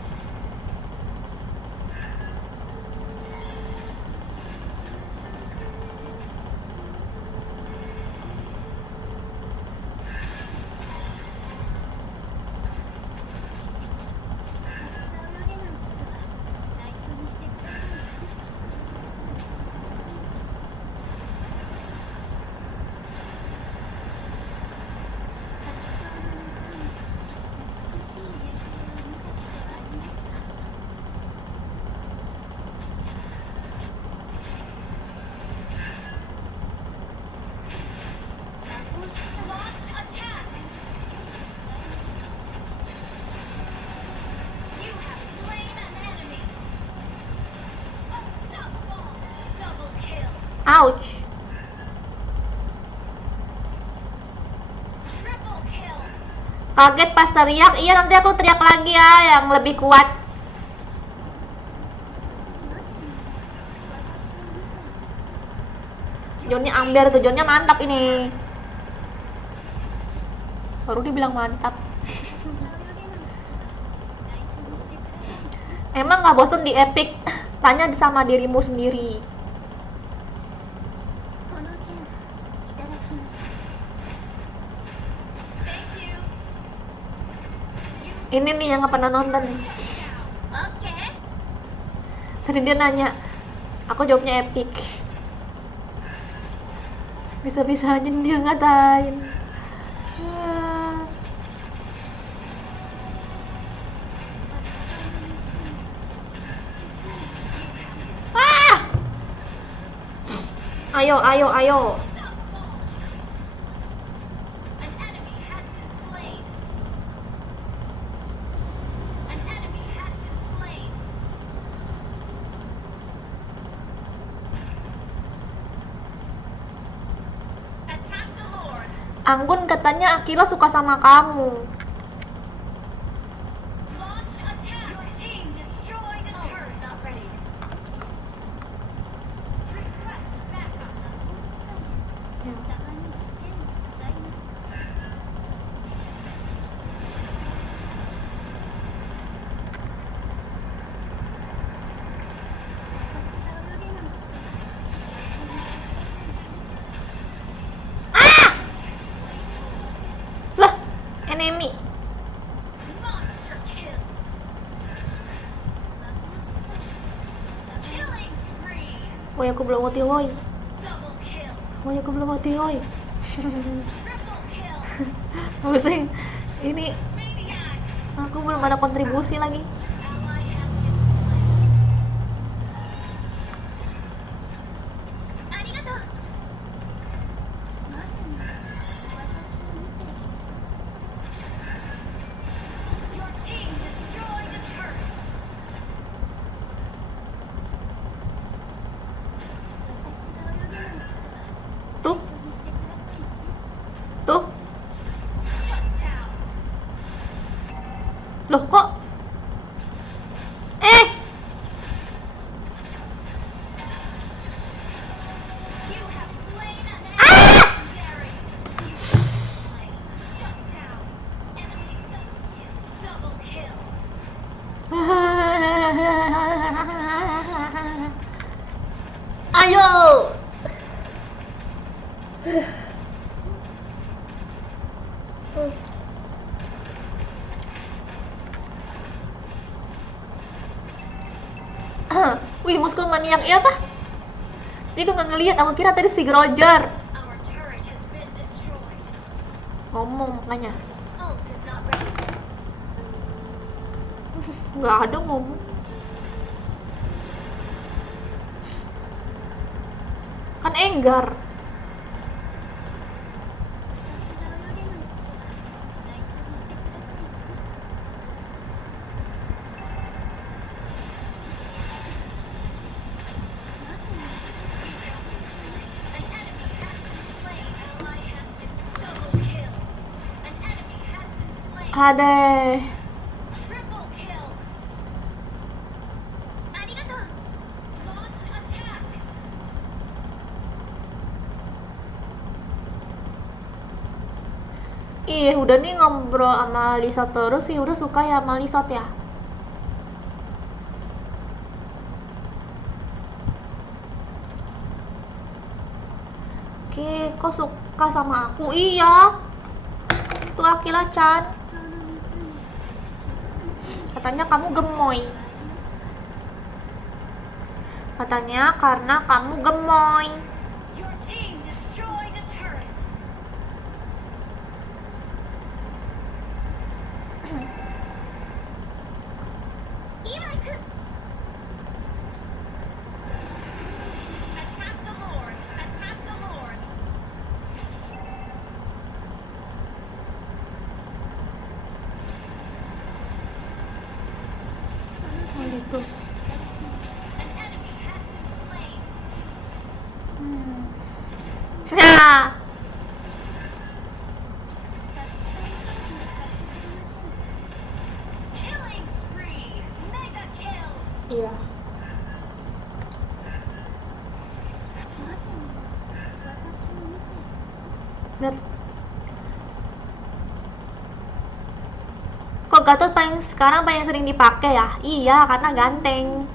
Launch attack. You have slain an enemy. Unstoppable. Double kill. Ouch. Triple kill. Kaget pas teriak. Iya, nanti aku teriak lagi ya yang lebih kuat. Jonnya amber tuh, Jonnya mantap ini. Baru dibilang mantap. Emang gak bosen di Epic? Tanya sama dirimu sendiri. Thank you. Ini nih yang gak pernah nonton. Okay. Tadi dia nanya, aku jawabnya Epic. Bisa-bisanya dia ngatain. Ah! Ayo, ayo, ayo. An enemy has been slain. An enemy has been slain. Attack the Lord. Anggun katanya Akila suka sama kamu. Launch attack. Your team destroyed a turret. Not ready. Request backup. Woi, aku belum mati, woi. Double kill. Woi, aku belum mati, woi. Triple kill. Pusing. Ini Maniac. aku belum ada kontribusi lagi. Ally has been slain. Arigato. Your team destroyed a turret. Tuh, tuh. Shut down. Loh kok? Eh, You have slain an legendary. You have slain. Shut down. Enemy double kill. ayo. Wih, muskul maniak iya apa? Jadi aku nggak ngeliat, aku kira tadi si Roger Our turret has been destroyed. ngomong makanya. Ult is not ready. Nggak ada ngomong. Kan enggar. An enemy has been slain. Ally has been double kill. An enemy has been slain. Adeh. Triple kill. Arigato. Launch attack. Ih, udah nih ngobrol sama Lisot terus sih, udah suka ya sama Lisot ya. Oke, kok suka sama aku? Iya. Tuh Akila-chan. Katanya kamu gemoy. Katanya karena kamu gemoy. Your team destroyed a turret. Eli-kun. Attack the Lord. Attack the Lord. Oh gitu. An enemy has been slain. Ya. Killing spree. Mega kill. Iya. Bener. Kok Gatot sekarang paling sering dipakai ya? Iya, karena ganteng.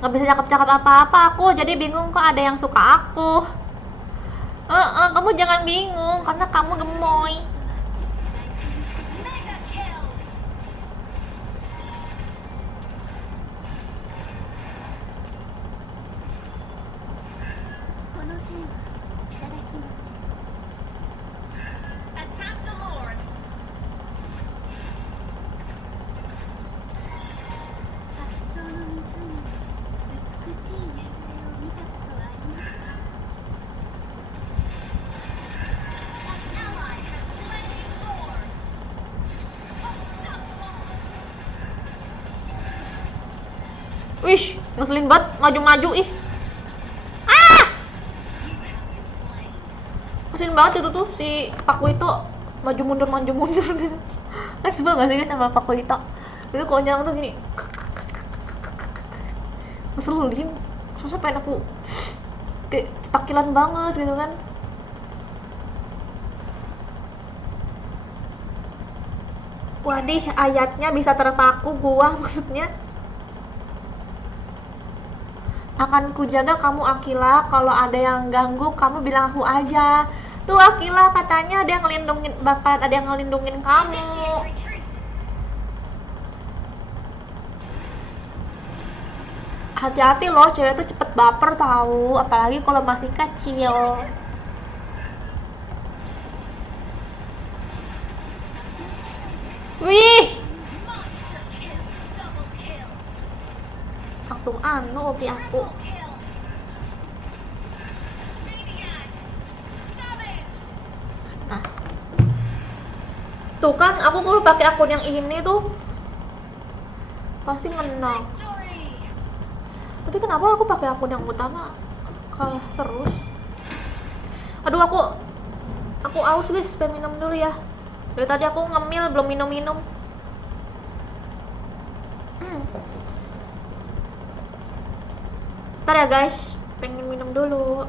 Nggak bisa cakep-cakep apa-apa aku, jadi bingung kok ada yang suka aku. Kamu jangan bingung, karena kamu gemoy. Mega kill. Attack the Lord. An ally has slain Lord. Unstoppable. Wish, ngeselin banget, maju-maju ih. You have been slain. Ngeselin banget itu tuh si Paku itu maju mundur gitu. Kan sebel gak sih guys sama Paku itu? Itu kalau nyerang tuh gini. Ngeselin. Susah pengen aku kayak takilan banget gitu kan. Wadih, ayatnya bisa terpaku gua maksudnya. Akan kujaga kamu Akila, kalau ada yang ganggu kamu bilang aku aja. Tuh Akila katanya ada yang ngelindungin, bakalan ada yang ngelindungin kamu. Initiate retreat. hati-hati loh, cewek tuh cepet baper tahu, apalagi kalau masih kecil. Wih, Monster kill. Double kill. langsung ulti aku. Triple kill. Maniac. Savage. Nah, tuh kan aku kalau pakai akun yang ini tuh pasti menang. Victory. Tapi kenapa aku pakai akun yang utama kalah terus? Aduh, aku aus guys, pengen minum dulu ya. Dari tadi aku ngemil belum minum-minum. Ntar ya guys, pengen minum dulu.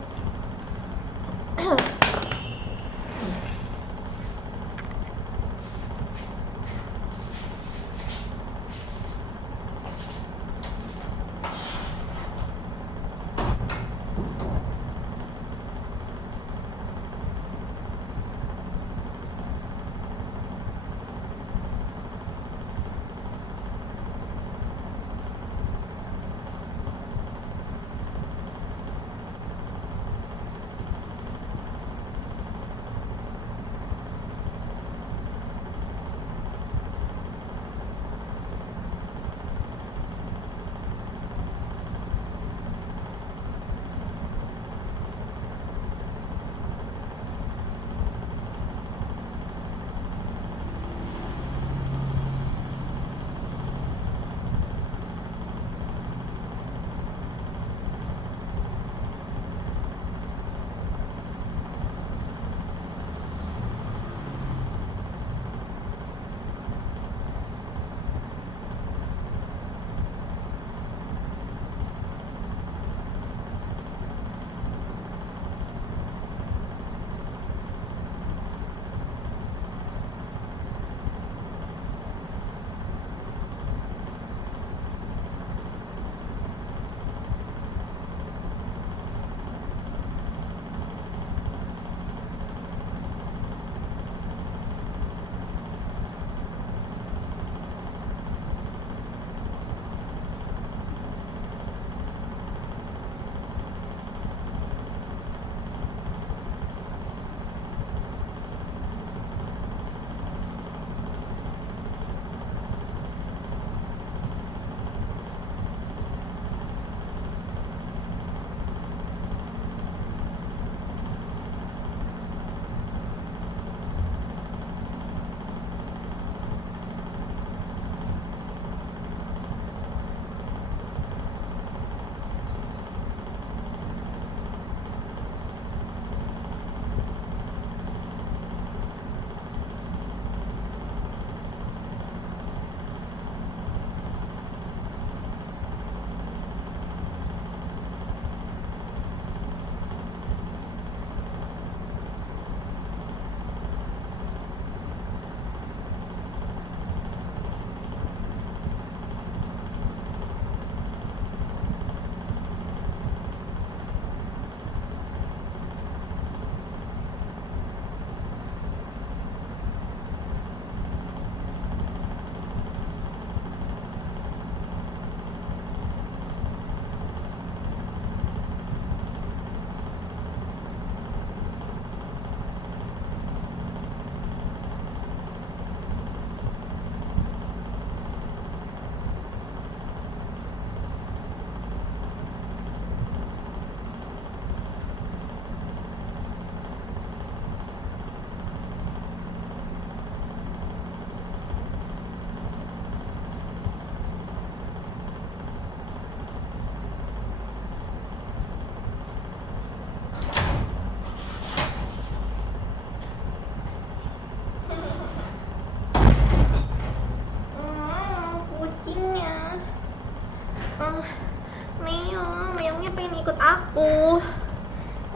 Meongnya pengen ikut aku.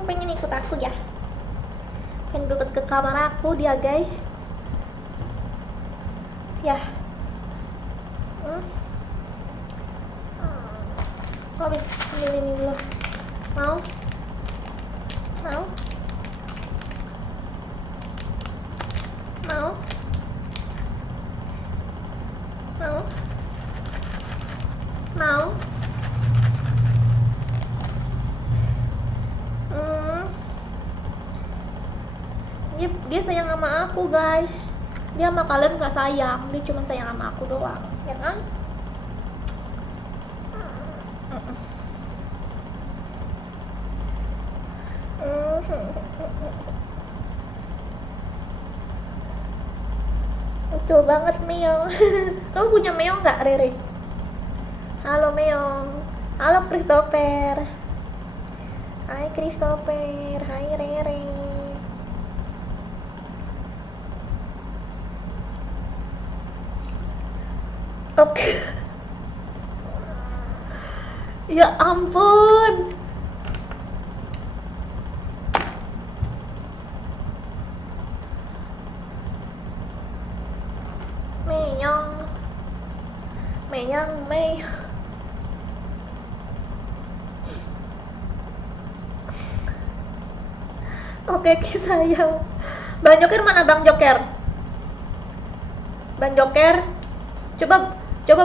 Pengen ikut aku ya. Pengen deket ke kamar aku dia guys. Ya. Kok habis ambil ini dulu. Mau? Mau? Mau? Mau? Mau? dia sayang sama aku guys. Dia sama kalian nggak sayang, dia cuma sayang sama aku doang, ya kan? Betul banget Meong. Kamu punya Meong nggak, Rere? Halo Meong. Halo Christopher. Hai Christopher. Hai Rere. Oke. Ya ampun. Meong. Meong, Mei. Oke, sayang. Bang Joker mana Bang Joker? Bang Joker, coba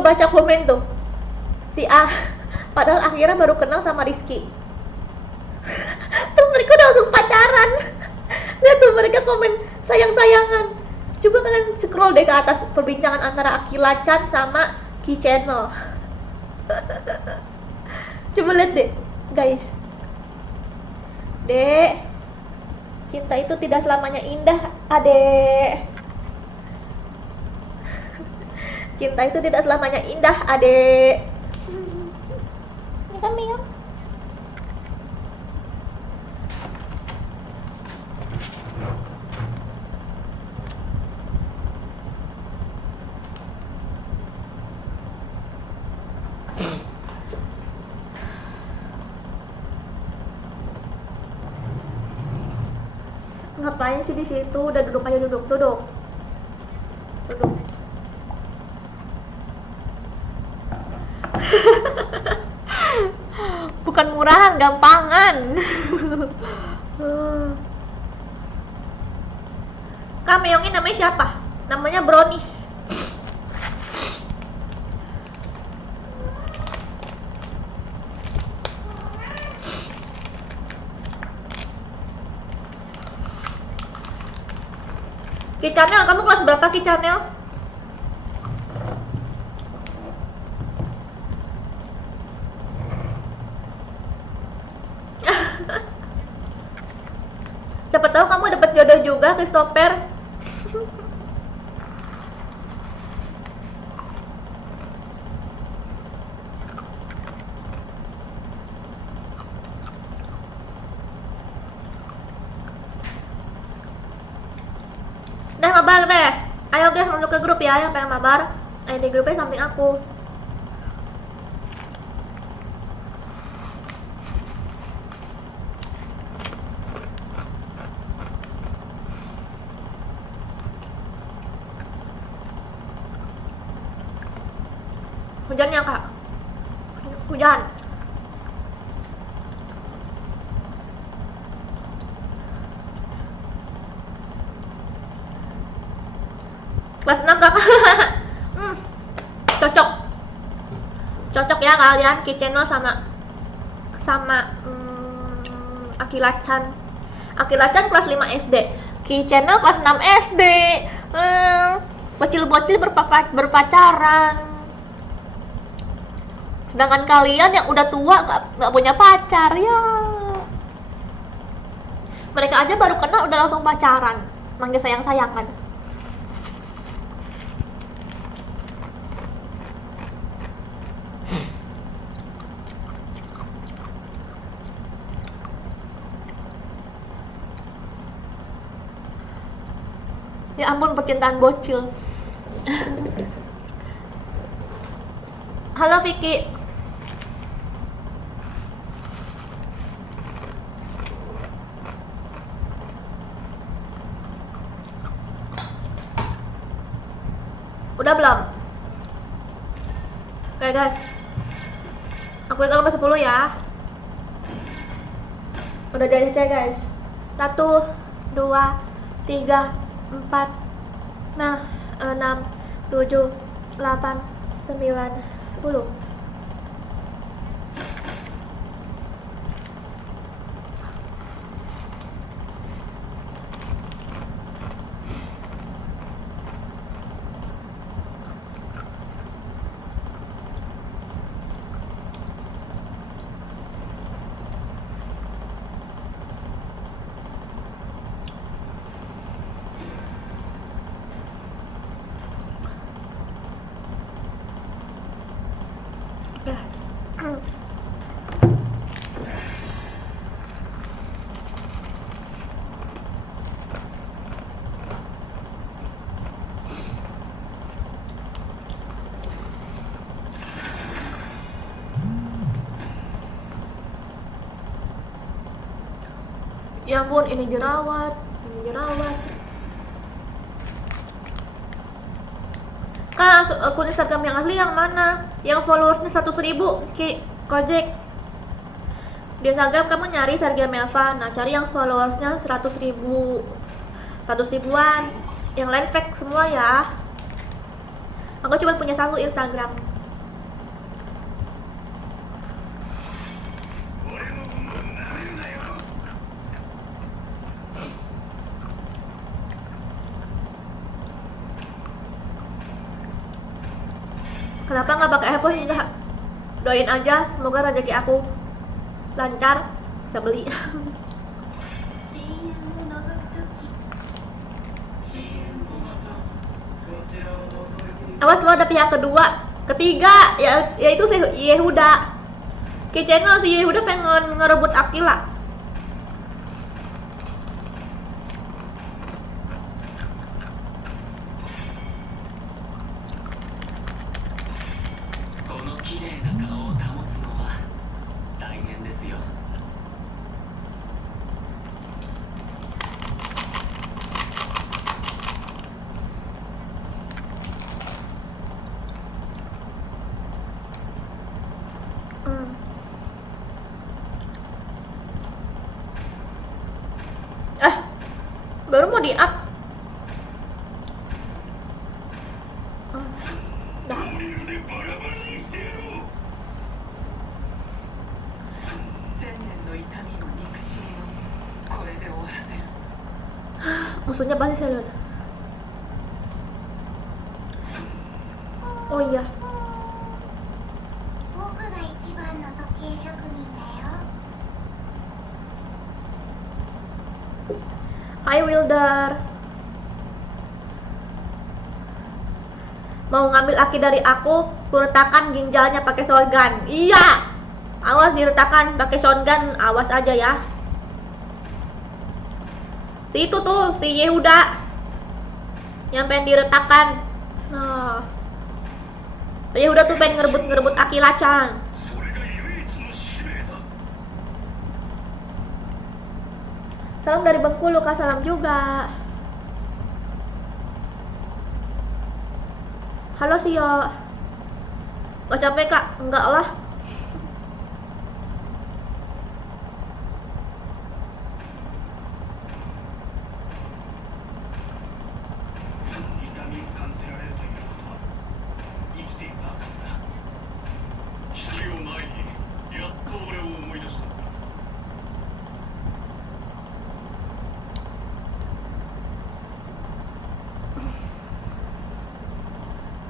baca komen tuh. Si A, padahal akhirnya baru kenal sama Rizky. Terus mereka udah langsung pacaran. Lihat tuh mereka komen sayang-sayangan. Coba kalian scroll deh ke atas perbincangan antara Akila-chan sama Ki Channel. Coba lihat deh, guys. Dek, cinta itu tidak selamanya indah, adek. Cinta itu tidak selamanya indah, adek. Ini kan Mia. Ngapain sih di situ? Udah duduk aja, duduk. Bukan murahan, gampangan. Kak Meongin namanya siapa? Namanya Brownies. Ki Channel, kamu kelas berapa Ki Channel? Siapa tahu kamu dapat jodoh juga, Christopher. Udah mabar deh. Ayo guys masuk ke grup ya yang pengen mabar. Di grupnya samping aku. Hujannya kak. Hujan. Kelas 6 kak. Cocok ya kalian Ki Channel sama Akila-chan. Akila-chan kelas 5 SD, Ki Channel kelas 6 SD. Bocil-bocil berpacaran. Sedangkan kalian yang udah tua gak punya pacar ya. Mereka aja baru kenal udah langsung pacaran, manggil sayang-sayangan. Ya ampun, percintaan bocil. Halo Vicky. Udah belum? Oke guys, aku hitung sampai 10 ya. Udah di ACC guys. 1, 2, 3, 4, 6, 7, 8, 9, 10. Ya. Ya ampun, ini jerawat. Kak, akun Instagram yang asli yang mana? Yang followersnya 100.000, Ki Kojek. Di Instagram kamu nyari Sergia Melva. Nah, cari yang followersnya 100.000. 100.000-an. Yang lain fake semua ya. Aku cuma punya satu Instagram. Kenapa nggak pakai iPhone? Enggak. Doain aja, semoga rezeki aku lancar, bisa beli. 親友を除くとき Awas lo ada pihak kedua, ketiga, yaitu si Yehuda. Ke channel si Yehuda pengen ngerebut Akila. Baru mau di up. Dah. Musuhnya pasti Sailor. Oh iya. 僕が一番の時計職人だよ Hai Wilder. Mau ngambil aki dari aku, kuretakan ginjalnya pakai shotgun. Iya. Awas diretakan pakai shotgun, awas aja ya. Si itu tuh, si Yehuda yang pengen diretakan. Nah, Yehuda tuh pengen ngerebut aki Lacang. Salam dari Bengkulu, Kak, salam juga. Halo Sio. Gak capek Kak? Enggak lah.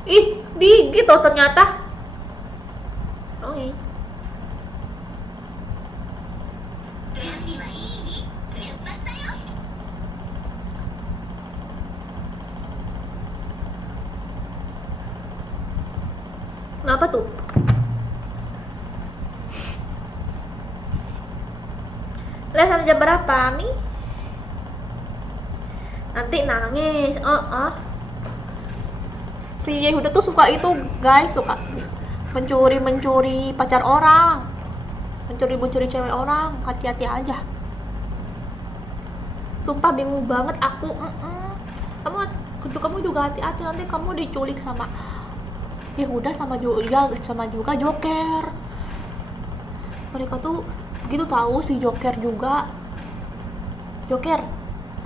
Ih, digigit oh ternyata. Oke. 準備はいい出発だよ Kenapa tuh? Lihat sampai jam berapa nih? Nanti nangis. Si Yehuda tuh suka itu guys, suka mencuri pacar orang, mencuri cewek orang. Hati-hati aja. Sumpah bingung banget aku. Kamu juga hati-hati, nanti kamu diculik sama Yehuda sama juga Joker. Mereka tuh begitu tahu si Joker juga. Joker,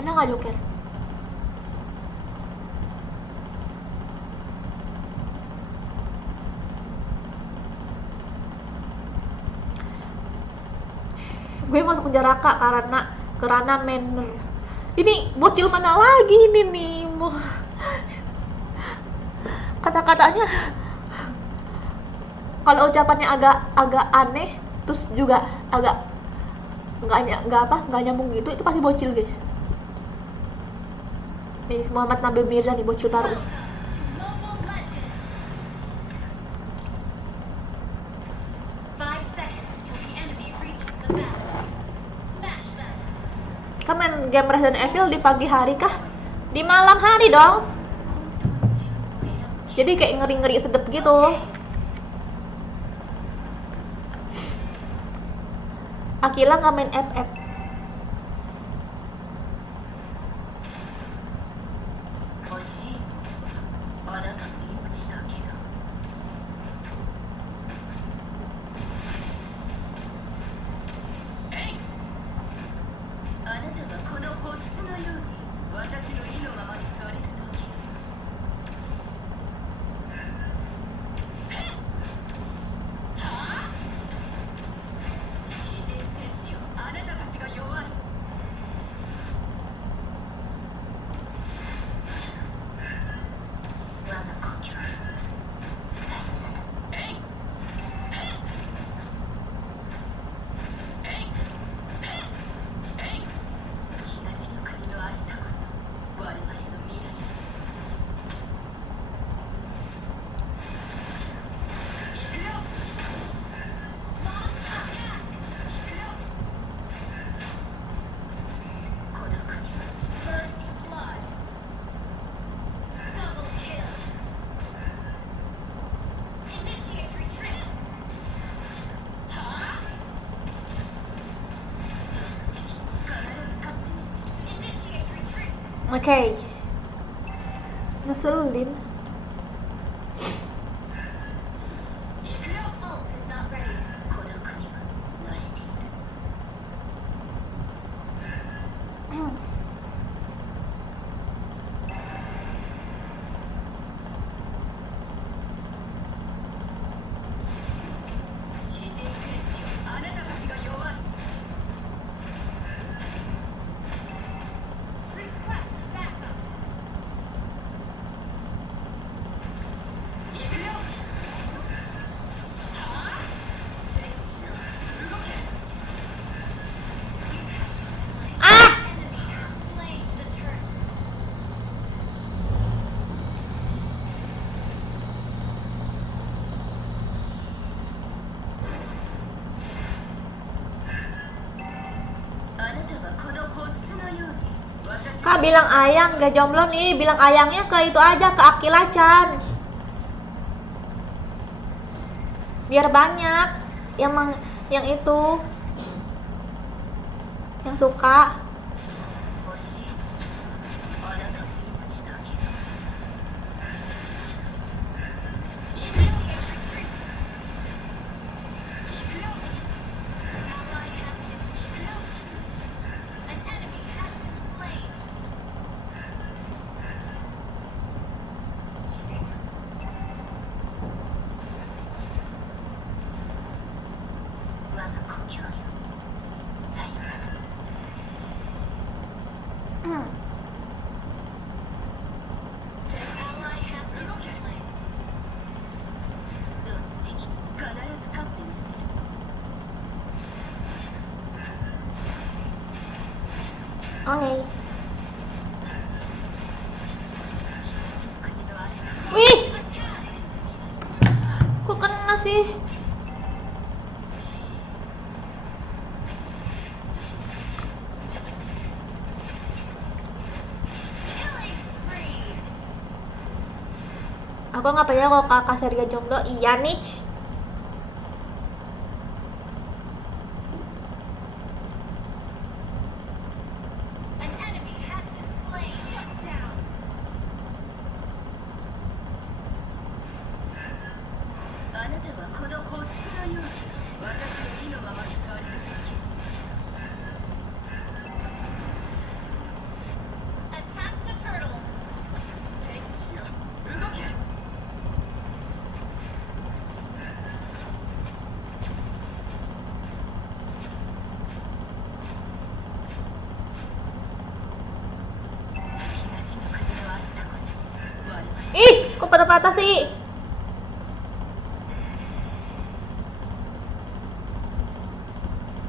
ada nggak Joker? Gue masuk penjara Kak karena manner. Ini bocil mana lagi ini nih? Kata-katanya kalau ucapannya agak aneh, terus juga agak nggak nyambung gitu, itu pasti bocil guys. Nih Muhammad Nabil Mirza nih, bocil baru. game Resident Evil di pagi hari kah? Di malam hari dong. Jadi kayak ngeri-ngeri sedep gitu. Akila nggak main FF. First blood. Double kill. Initiate retreat. Initiate retreat. Oke. Ngeselin. Ult is not ready. Request backup. Ah! Enemy has slain the turtle. Kak bilang ayang gak jomblo nih, bilang ayangnya ke itu aja, ke Akila Chan. Biar banyak yang itu yang suka. Initiate retreat. Ally has been slain. An enemy has been slain. Ally has been slain. Oke. Wih, kok kena sih? Killing spree. Aku nggak percaya kalau kakak Serga jomblo. Iya nih. An enemy has been slain. Shut down. Attack the turtle. Ih, kok patah-patah sih?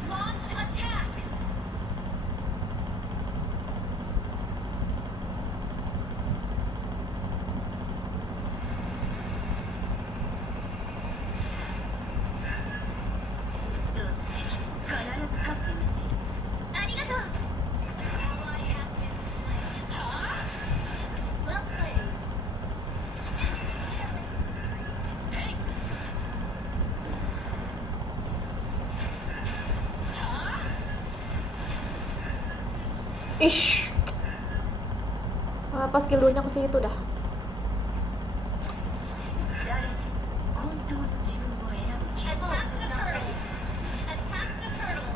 Launch attack. Arigato. Ally Ish. Apa skill 2-nya ke situ dah. 誰に本当の自分を選ぶ権利 Attack the turtle! Attack the turtle!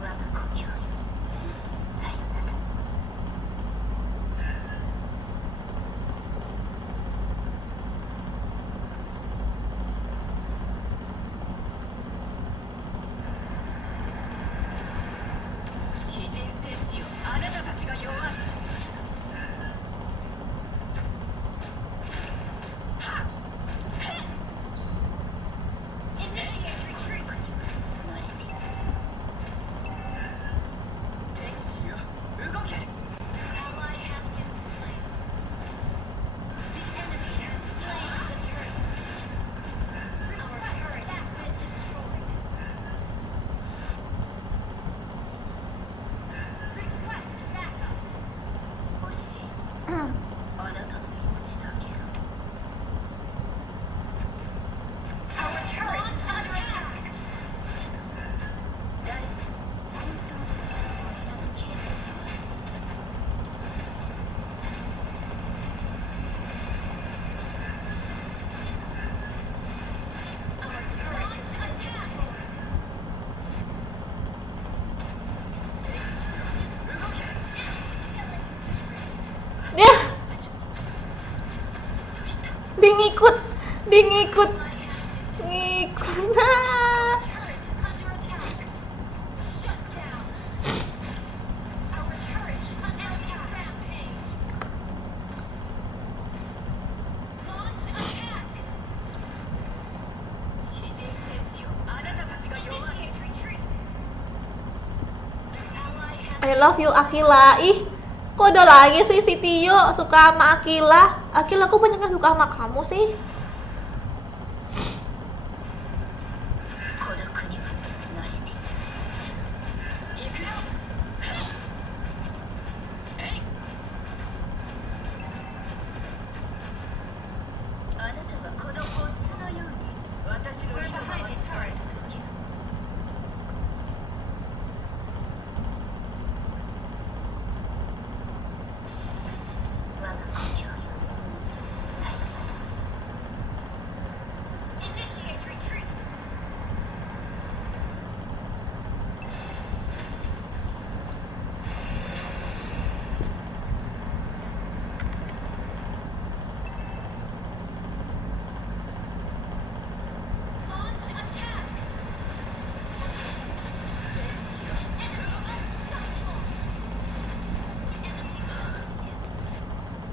我が故郷よさよなら詩人戦士よあなたたちが弱い Initiate retreat! 慣れている天地よ動け Ally has been slain. The enemy has slain the turtle. Our turret has been destroyed. Request backup. 欲しいうんあなたの命だけを Our turret is under attack. 誰に本当の自分を選ぶ権利は Our turret has been destroyed. 天地よ動け dia 場所 dia ngikut ngikut nah. Turret is under attack. Shut down. Our turret is under attack. Rampage. Launch attack. 詩人戦士よあなたたちが弱い Initiate retreat. An ally has I love you Akila. Ih, kok ada lagi sih si Tio suka sama Akila? Akila, aku banyak yang suka sama kamu sih. 孤独には慣れている行くよ。あなたはこのボスのように私の意のままにされるだけ我が故郷よさよなら Initiate retreat. Launch attack.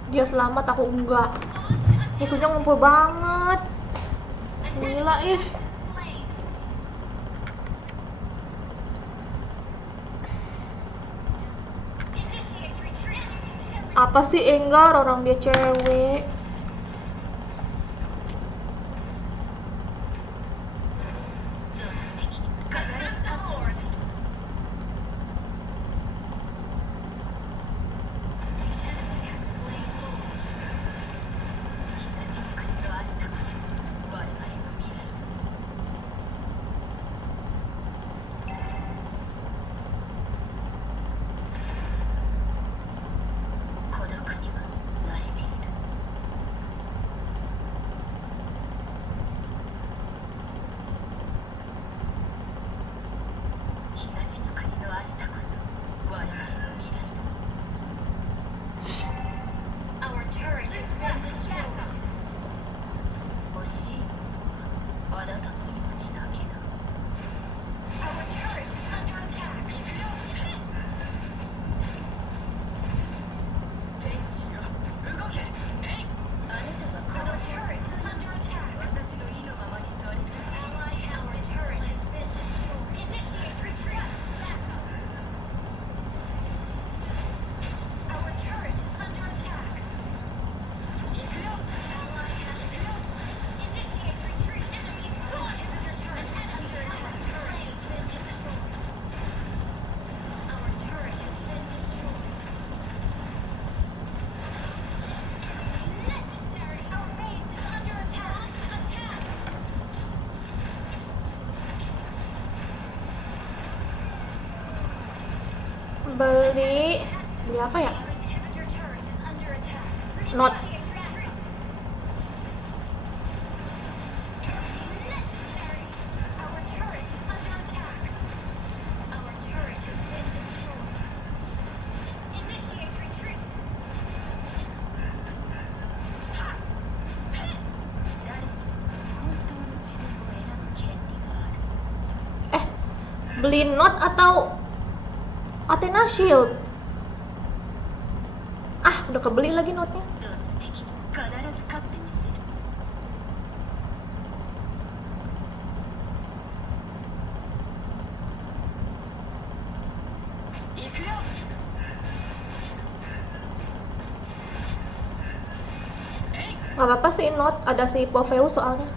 Dia selamat, aku enggak. Musuhnya ngumpul banget. Gila ih. Slain. Initiate retreat. Apa sih Enggar, orang dia cewek. Beli apa ya? Our inhibitor turret is under attack. Not. Initiate retreat. Necessary. Our turret is under attack. Our turret has been destroyed. Initiate retreat. Beli Not atau Athena Shield? Ah, udah kebeli lagi Notnya. どんな敵にも必ず勝ってみせる。行くよ。Gak apa-apa sih Not, ada si Poveus soalnya.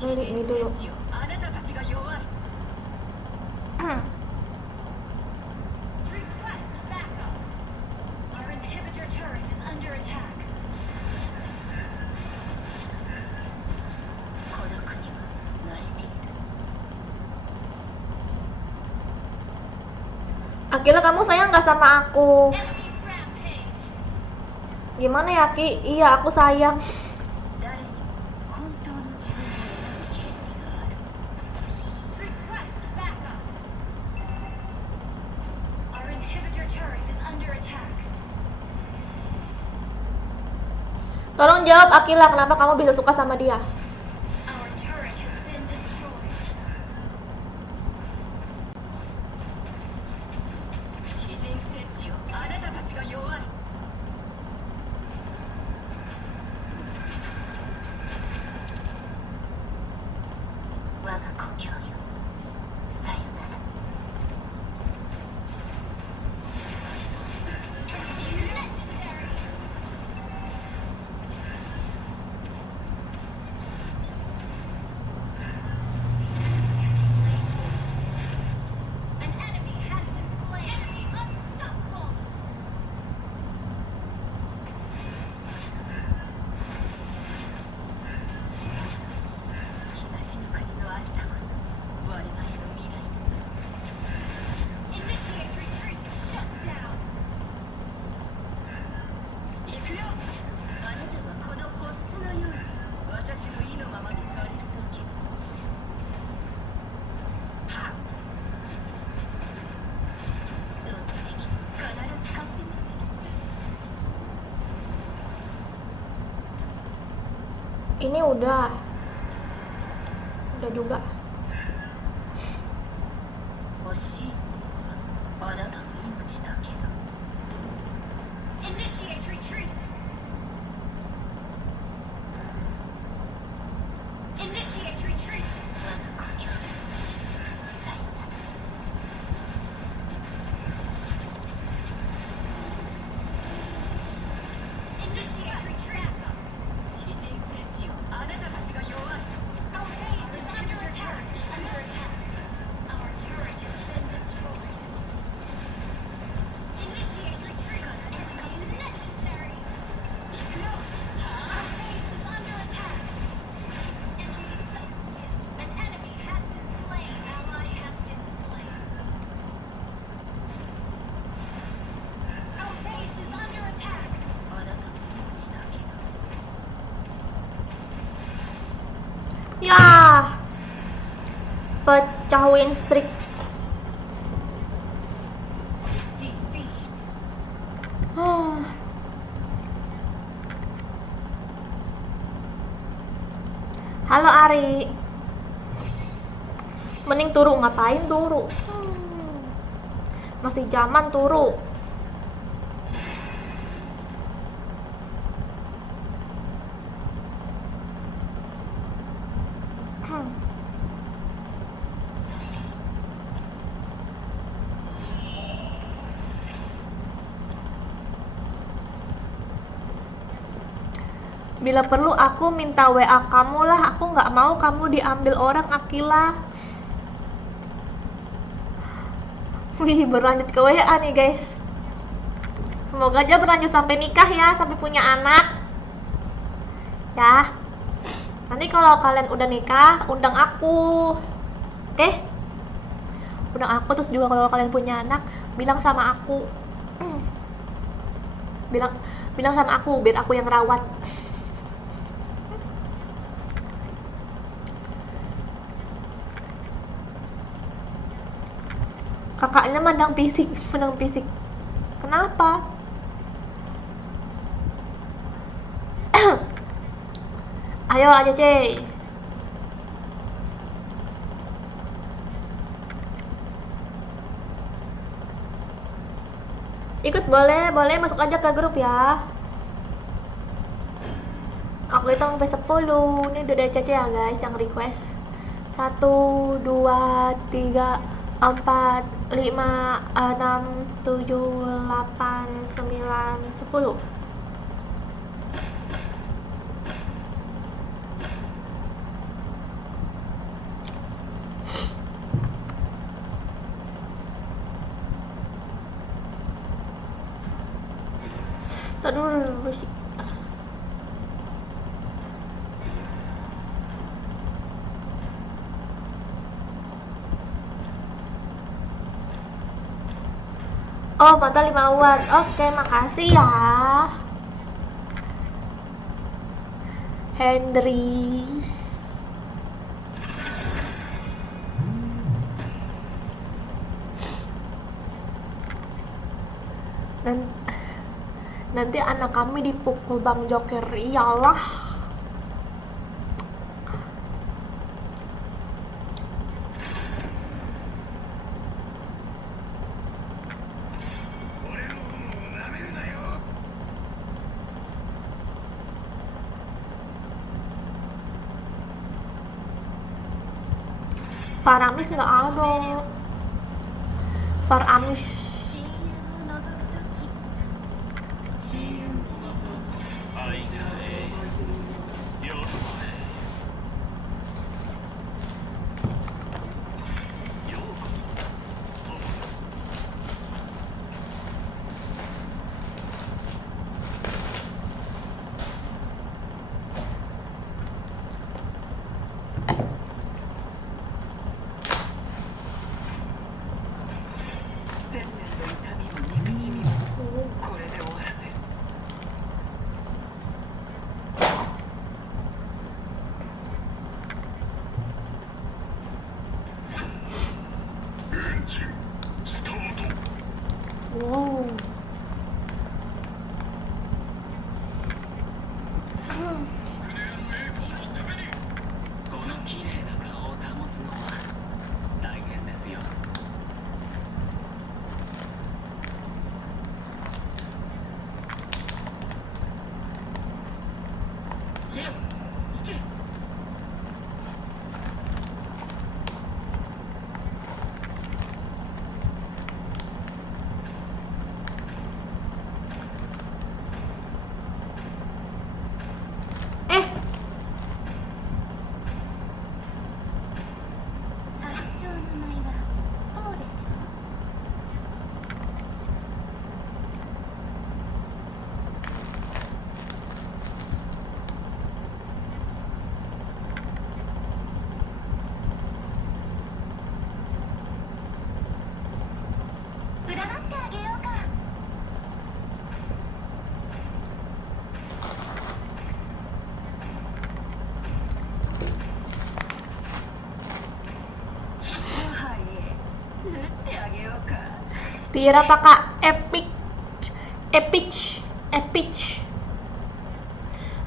Beli ini dulu. あなたたちが弱い。 Request backup. Our inhibitor turret is under attack. 孤独には慣れている。 Akila, kamu sayang gak sama aku? Enemy rampage. Gimana ya Ki? Iya, aku sayang. 誰にも本当の自分を選ぶ権利がある。 Request backup. Our inhibitor turret is under attack. Tolong jawab Akila, kenapa kamu bisa suka sama dia? Our turret has been destroyed. 詩人戦士よ、あなたたちが弱い。我が故郷よ、さよなら。 Legendary. An enemy has been slain. Enemy unstoppable. 東の国の明日こそ我々の未来だ。 Initiate retreat. Shut down. 行くよ。あなたはこのホッスのように私の意のままにされるだけだ。はっ。どんな敵も必ず勝ってみせる。 Ini udah juga. 欲しいものはあなたの命だけだ。 Initiate retreat. Initiate retreat. 我が故郷よ、さよなら。 Initiate retreat. 詩人戦士よ、あなたたちが弱い。 Our base is under attack. Under attack. Our turret has been destroyed. Initiate retreat. Necessary. 行くよ。 Our base is under attack. Enemy double kill. An enemy has been slain. Ally has been slain. Our base is under attack. あなたの命だけだ。 Ya, pecah win streak. Defeat. Halo Ari. Mending turu, ngapain turu? Masih zaman turu. Bila perlu aku minta WA kamu lah, aku nggak mau kamu diambil orang, Akila. Wih, berlanjut ke WA nih guys. Semoga aja berlanjut sampai nikah ya, sampai punya anak. Ya. Nanti kalau kalian udah nikah, undang aku. Oke? Undang aku, terus juga kalau kalian punya anak, bilang sama aku. Bilang sama aku biar aku yang rawat. Kakaknya menang fisik. Kenapa? Ayo aja, Cey. Ikut boleh masuk aja ke grup ya. Aku hitung sampai 10. Ini udah ada Cece ya guys yang request. 1, 2, 3, 4, 5, 6, 7, 8, 9, 10. Dulu bersih. Oh, mata 5 watt. Oke, makasih ya. Henry. Nanti anak kami dipukul Bang Joker. Iyalah. Faramis nggak ada. Faramis. 親友を除く愛が夜のへようこそ友よ。千年の痛みも憎しみもこれで終わらせる。エンジンスタート。 Wow. クレアの栄光のためにこの綺麗な顔を保つのは大変ですよ。いや、行け。 白鳥の舞はこうでしょう。 占ってあげようか。やはり縫ってあげようか。 Tira pakai epic.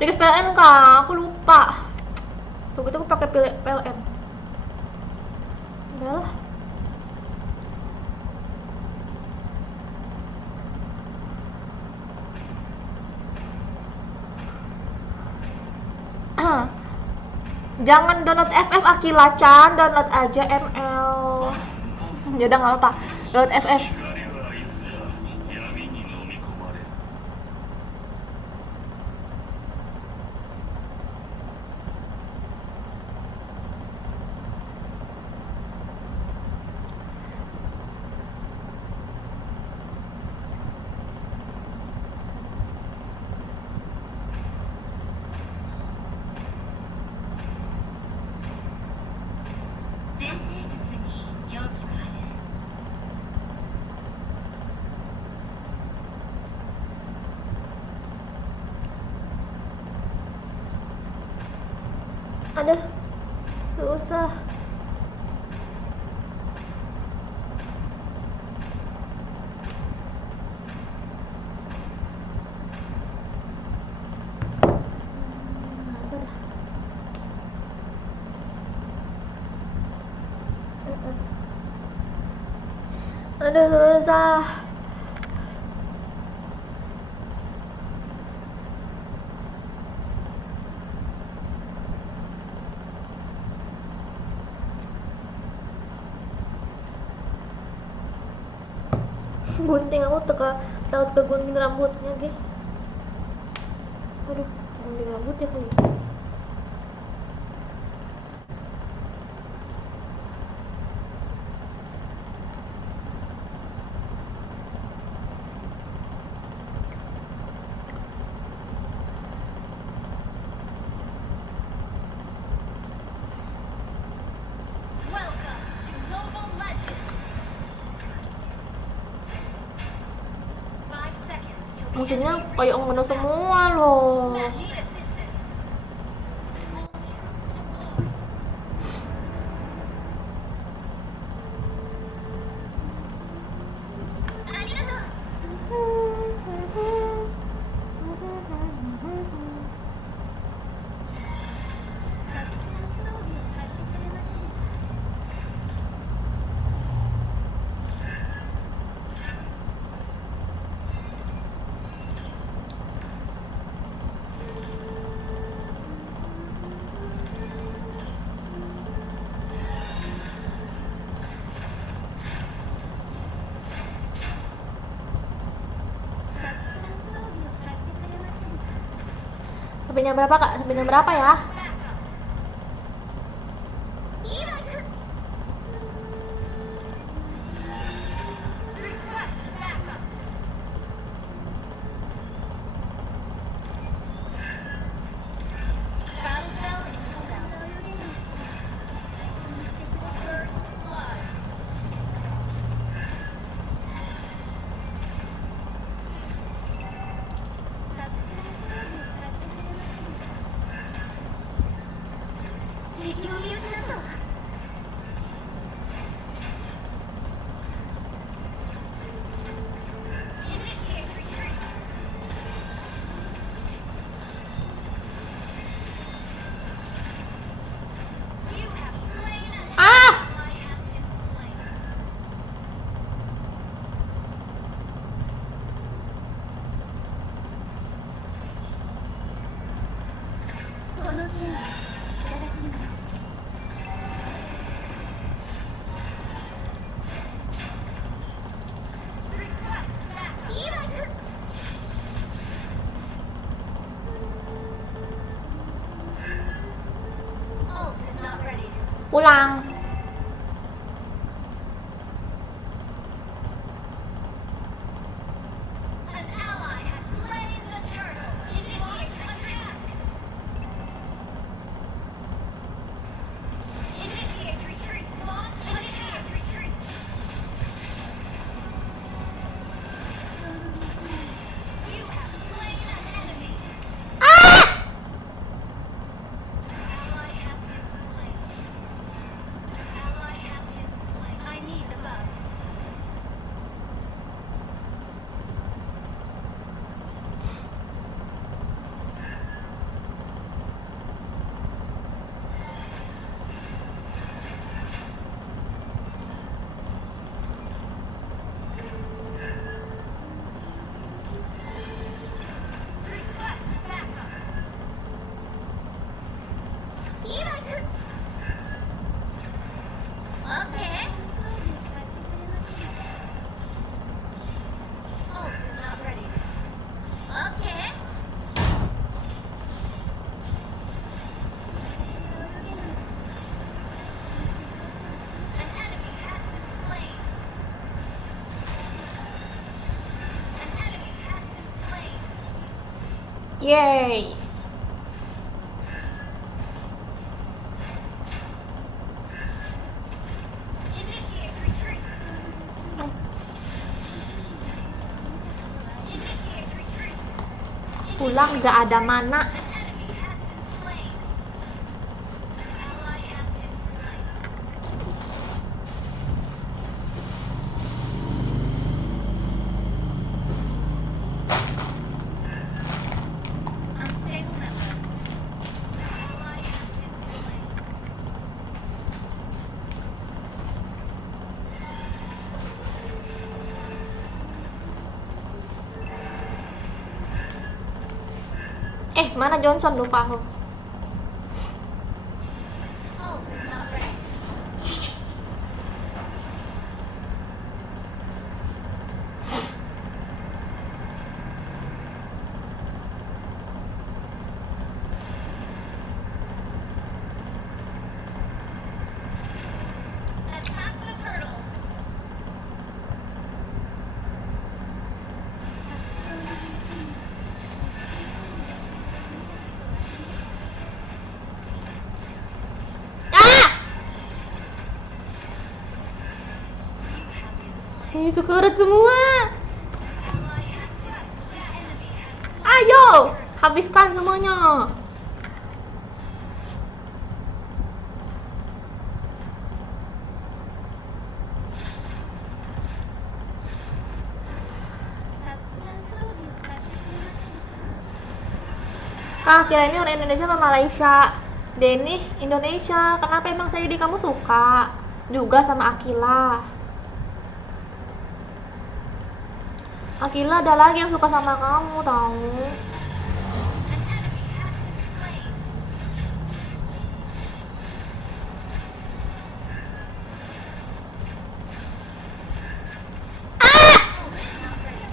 Request PLN kak, aku lupa. Tuh gitu aku pakai PLN. Udah lah. Jangan download FF Akila-chan, download aja ML. Ya udah nggak apa-apa, download FF. 光はいつか闇に飲み込まれる。 先生術 Aduh, susah. Apa dah? Aduh, susah. Gunting, aku takut ke gunting rambutnya guys. Aduh, gunting rambutnya kali. Welcome to Mobile Legends. 5 seconds till the Musuhnya enemy kayak reaches ngono the semua loh. Need assistance. All troops deployed. Sampai jam berapa kak? Sampai jam berapa ya? Request backup. Battle bell in the cell. First blood. Initiate retreat. You have slain an Ah! ally has been slain. Request backup. Ult is not ready. Pulang. An ally has slain the turtle. Initiate retreat. Initiate retreat. Initiate retreat. You have slain an enemy. Ally has been slain. Ally has been slain. I need the buff. Request backup. Okay. Ult is not ready. Okay. An enemy has been slain. An enemy has been slain. Yeay. Initiate retreat. Initiate retreat. Pulang gak ada mana. An enemy has been slain. Mana Johnson, lupa aku. Ult is not ready. Attack the turtle. Ah! Ini sekarat semua. Ally has been slain. Enemy has slain. Ayo, habiskan semuanya. Kira ini orang Indonesia apa Malaysia? Denny Indonesia. Kenapa emang Sayudi kamu suka? Juga sama Akila. Akila ada lagi yang suka sama kamu tahu. An enemy has been slain. Ult is not ready.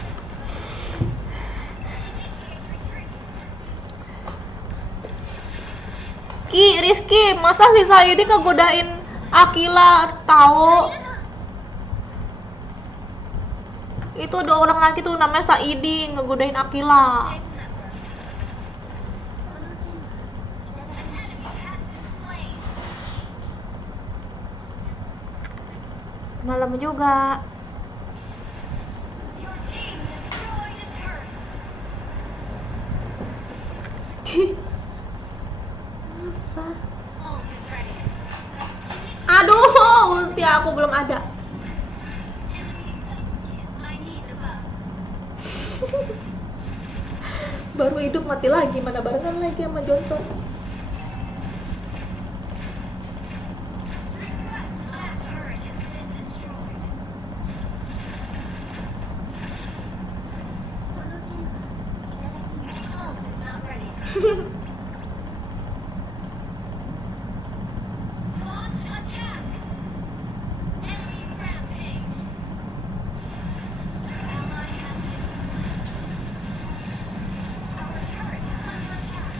Initiate retreat. Rizky, masa si Sayudi ngegodain Akila tahu? Itu ada orang lagi tuh namanya Saidi ngegodain Akila. An enemy has been slain. Malam juga. Your team destroyed a turret. Ult is ready. Aduh, ulti aku belum ada. Enemy double kill. I need the buff. Baru hidup mati lagi, mana barengan lagi sama Johnson. That turret has been destroyed. Ult is not ready. Launch attack. Enemy rampage. Ally has been slain. Our turret is under attack.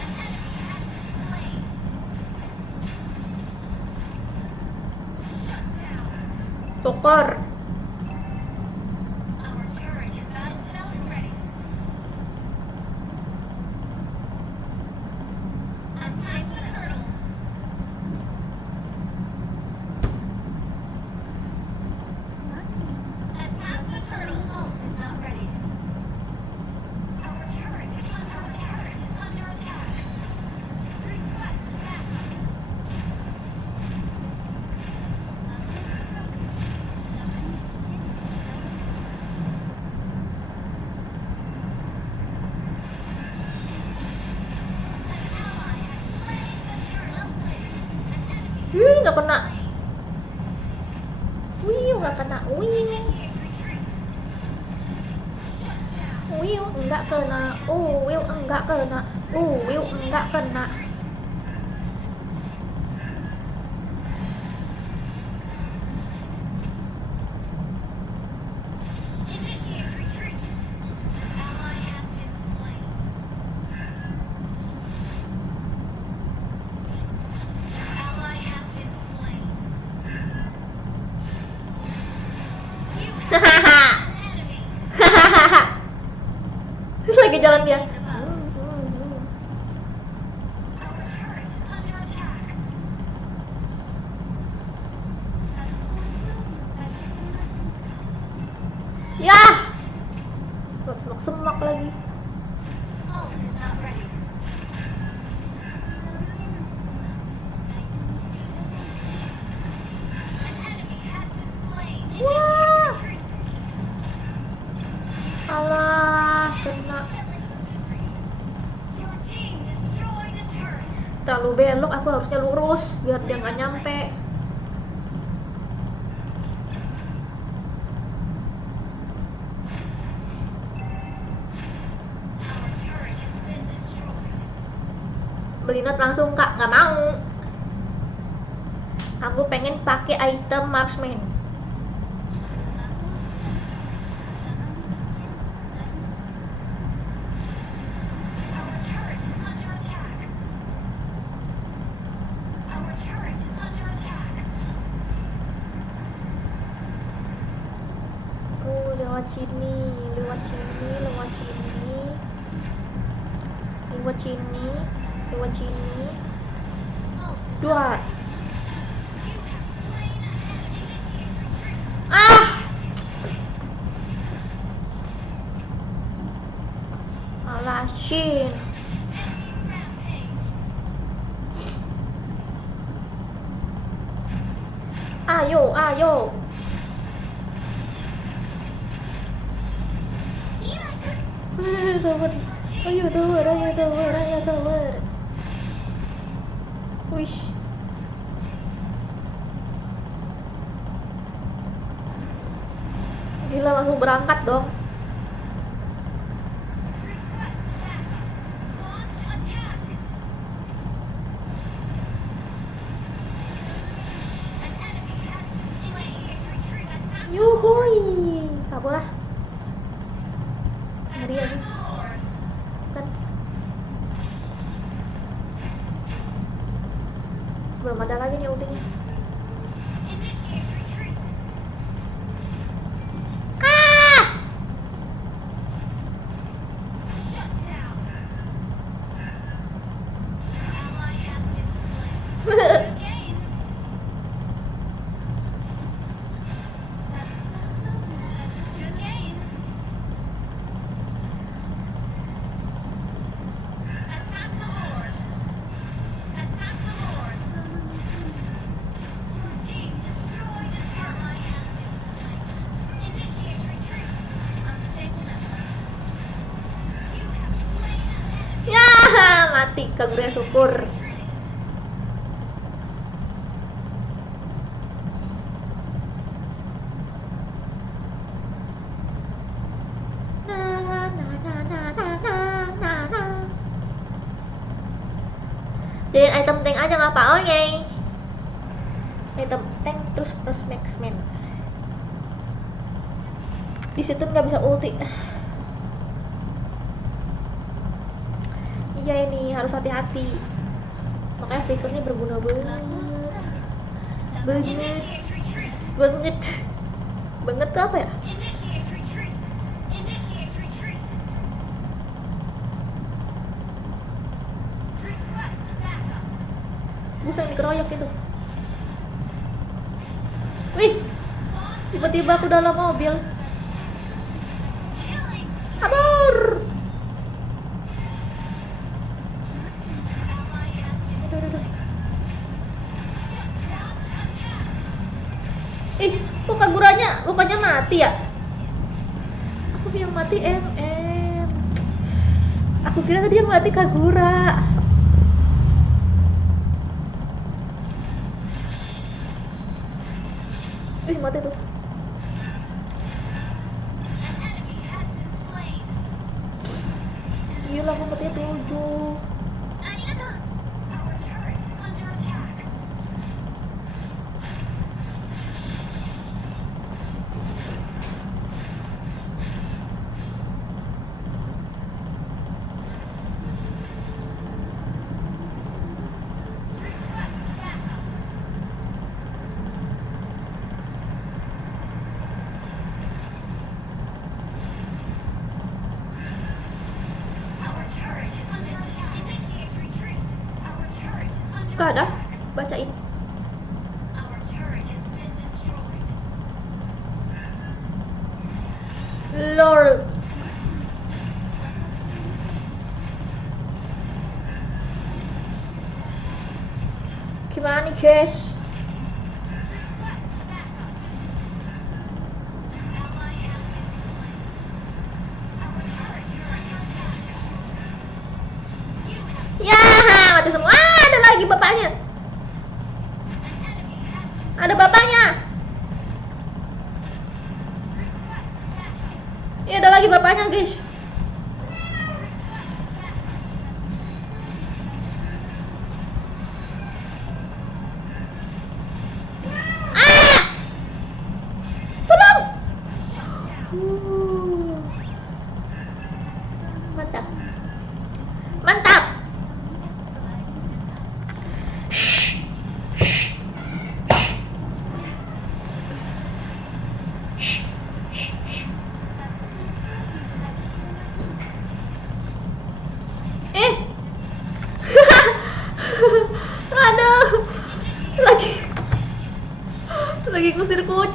An enemy has been slain. Shut down. Sokor. Our turret is battle ready. Attack the turtle. Attack the turtle. Ult is not ready. Our turret is under attack. Request backup. Ally has slain the turtle. An enemy Nggak kena. Nggak kena. initiate retreat. Shut down. Nggak kena. Nggak kena. Nggak kena. Initiate retreat. Ally has been slain. Ally has been slain. You have an enemy. Lagi jalan dia. Our turret is under attack. Yah. Semak-semak lagi. Ult is not ready. An enemy has been slain. Wah. Initiate retreat. Alah, kena. Your team destroyed a turret. Terlalu belok, aku harusnya lurus biar dia nggak nyampe. Our Beli not langsung kak, nggak mau. Aku pengen pakai item marksman. Our turret is under attack. Our turret is under attack. Lewat sini, lewat sini, lewat sini, lewat sini, lewat sini. Dua. Ah! Alasin. Ayo, ayo. Sabar. Ayo sabar, ayo sabar, ayo sabar. Wish. Gila langsung berangkat dong. Request backup. Launch attack. An enemy has been initiate retreat. Attack the Yuhuy. Sabar lah. Ngeri aja. Attack the Lord. Kan. Belum ada lagi nih ultinya. Initiate retreat. Ah! Shut down. Ally has been slain. Good game. Good game. Attack the Lord. Attack the Lord. Your team destroyed an ally has been slain. Initiate retreat. Unstable network. You have slain an enemy. Ya, mati kagak syukur. Na na na na na na na na. Jadiin item tank aja nggak apa-apa, item tank terus plus maxman. Di situ nggak bisa ulti. Iya ini harus hati-hati. Makanya flicker ini berguna banget. Banget. Initiate retreat. Banget. Banget tuh apa ya? Initiate retreat. Initiate retreat. Request backup. Buset dikeroyok itu. Wih, Launch tiba-tiba aku dalam mobil. killing. Kabur. Ally has been Aduh, aduh, aduh. shut down. Attack. Ih, kok kagurannya bukannya mati ya? Aku yang mati MM. Aku kira tadi yang mati Kagura. Ih, mati tuh. An enemy has been slain. Gila, aku matinya 7. Arigato. Our turret is under attack. Request backup. Our turret is under attack. Initiate retreat. Our turret is under Gak ada, attack. bacain. Our turret has been destroyed. Lord. Gimana nih guys? Request backup. Ally has been slain. Our turret is under attack. You have Ya, mati semua. Ah, ada lagi bapaknya. an enemy has been Ada bapaknya. request backup. Iya, ada lagi bapaknya guys.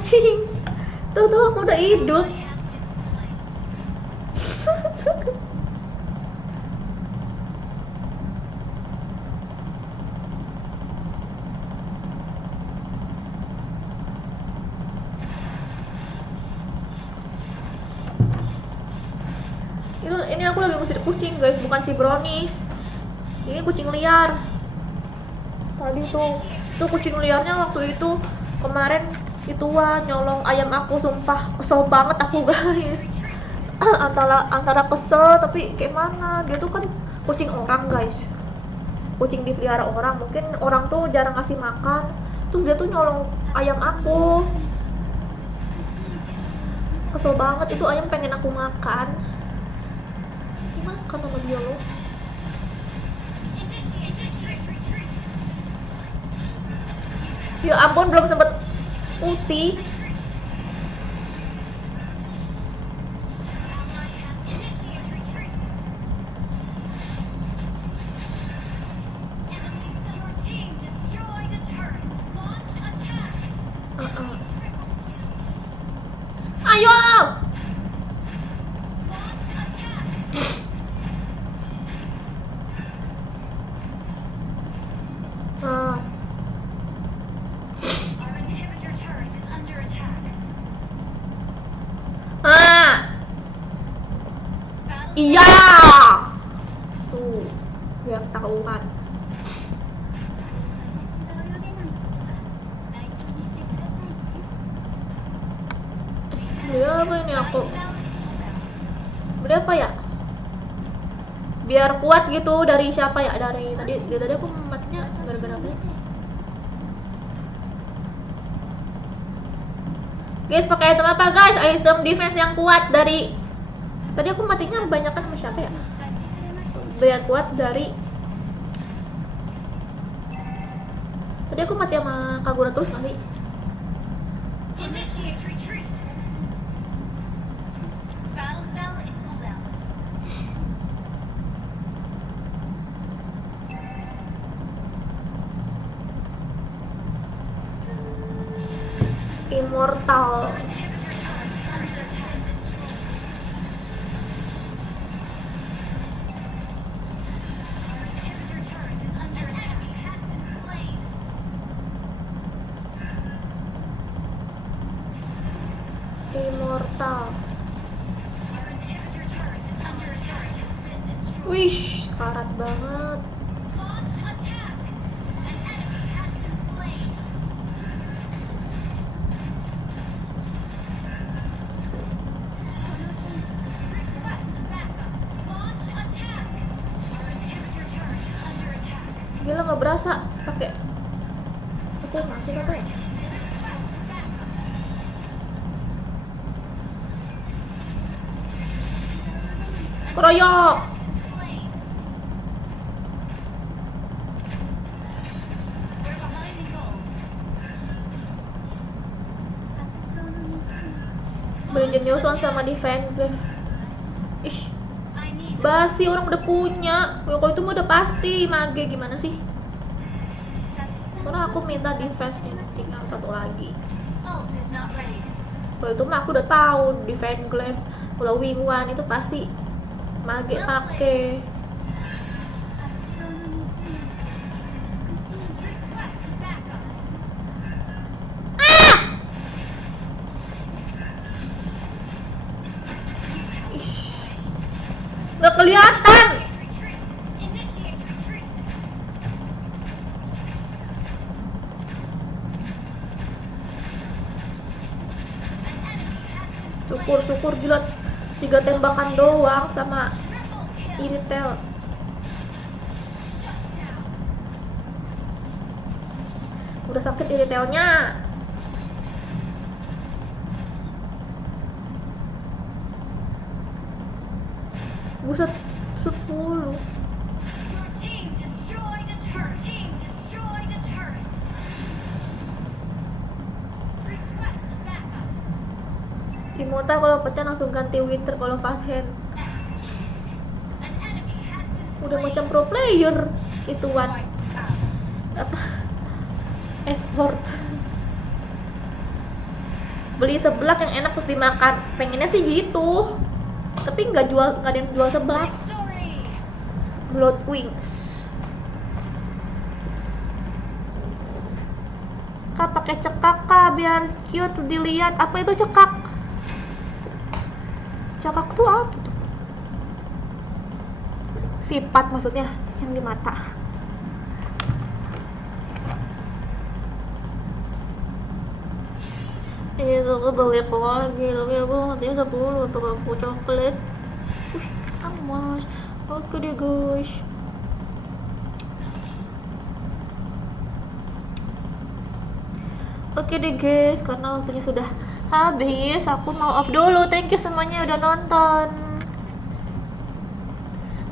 kucing. Tuh aku udah hidup. Ini aku lagi ngusir kucing guys, bukan si brownies. Ini kucing liar. Tadi tuh kucing liarnya waktu itu kemarin itu nyolong ayam aku, sumpah kesel banget aku guys. antara kesel tapi kayak mana, dia tuh kan kucing orang guys, kucing dipelihara orang, mungkin orang tuh jarang ngasih makan, terus dia tuh nyolong ayam aku. Kesel banget, itu ayam pengen aku makan sama dia loh. Ya ampun, belum sempet ulti. Ayo! Iya. Tuh, biar tahu kan. Beli apa ini aku? Beli apa ya? Biar kuat gitu, dari siapa ya? Dari tadi aku matinya gara-gara beli. Guys, pakai item apa guys? Item defense yang kuat dari tadi aku matinya kebanyakan sama siapa ya? Biar kuat dari tadi aku mati sama Kagura terus nggak sih? Immortal. Immortal. Wih, karat banget. Gila, nggak berasa pakai itu masih apa ya? Keroyok. Beli Newson sama Divine Glaive. Ih, basi, orang udah punya. Kalau itu mah udah pasti mage, gimana sih? Karena aku minta defense nih, tinggal satu lagi. Kalau itu mah aku udah tahu Divine Glaive, kalau Wing One itu pasti mage pake. Nggak kelihatan. Syukur gila, 3 tembakan doang sama Iritel. Udah sakit Iritelnya. Buset, 10. Immortal kalau pecah langsung ganti Winter kalau fast hand. Udah macam pro player itu apa esport. beli seblak yang enak terus dimakan, pengennya sih gitu, tapi nggak ada yang jual seblak. Victory! Blood wings. Kak pakai cekak kak biar cute dilihat. Apa itu cekak? Cekak tuh apa tuh? Sifat maksudnya yang di mata. Itu aku beli lagi, tapi aku nanti 10 untuk aku coklat. Amas. Oke deh guys. Oke deh guys, karena waktunya sudah habis, aku mau off dulu. Thank you semuanya udah nonton.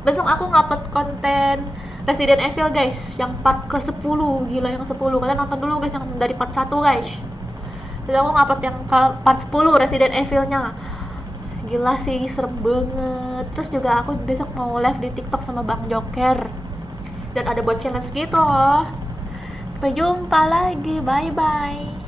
Besok aku ngupload konten Resident Evil guys, yang part ke-10. Gila yang 10. Kalian nonton dulu guys yang dari part 1 guys. Terus aku ngupload yang ke part 10 Resident Evil-nya. Gila sih, serem banget. Terus juga aku besok mau live di TikTok sama Bang Joker. Dan ada buat challenge gitu loh. Sampai jumpa lagi, bye-bye.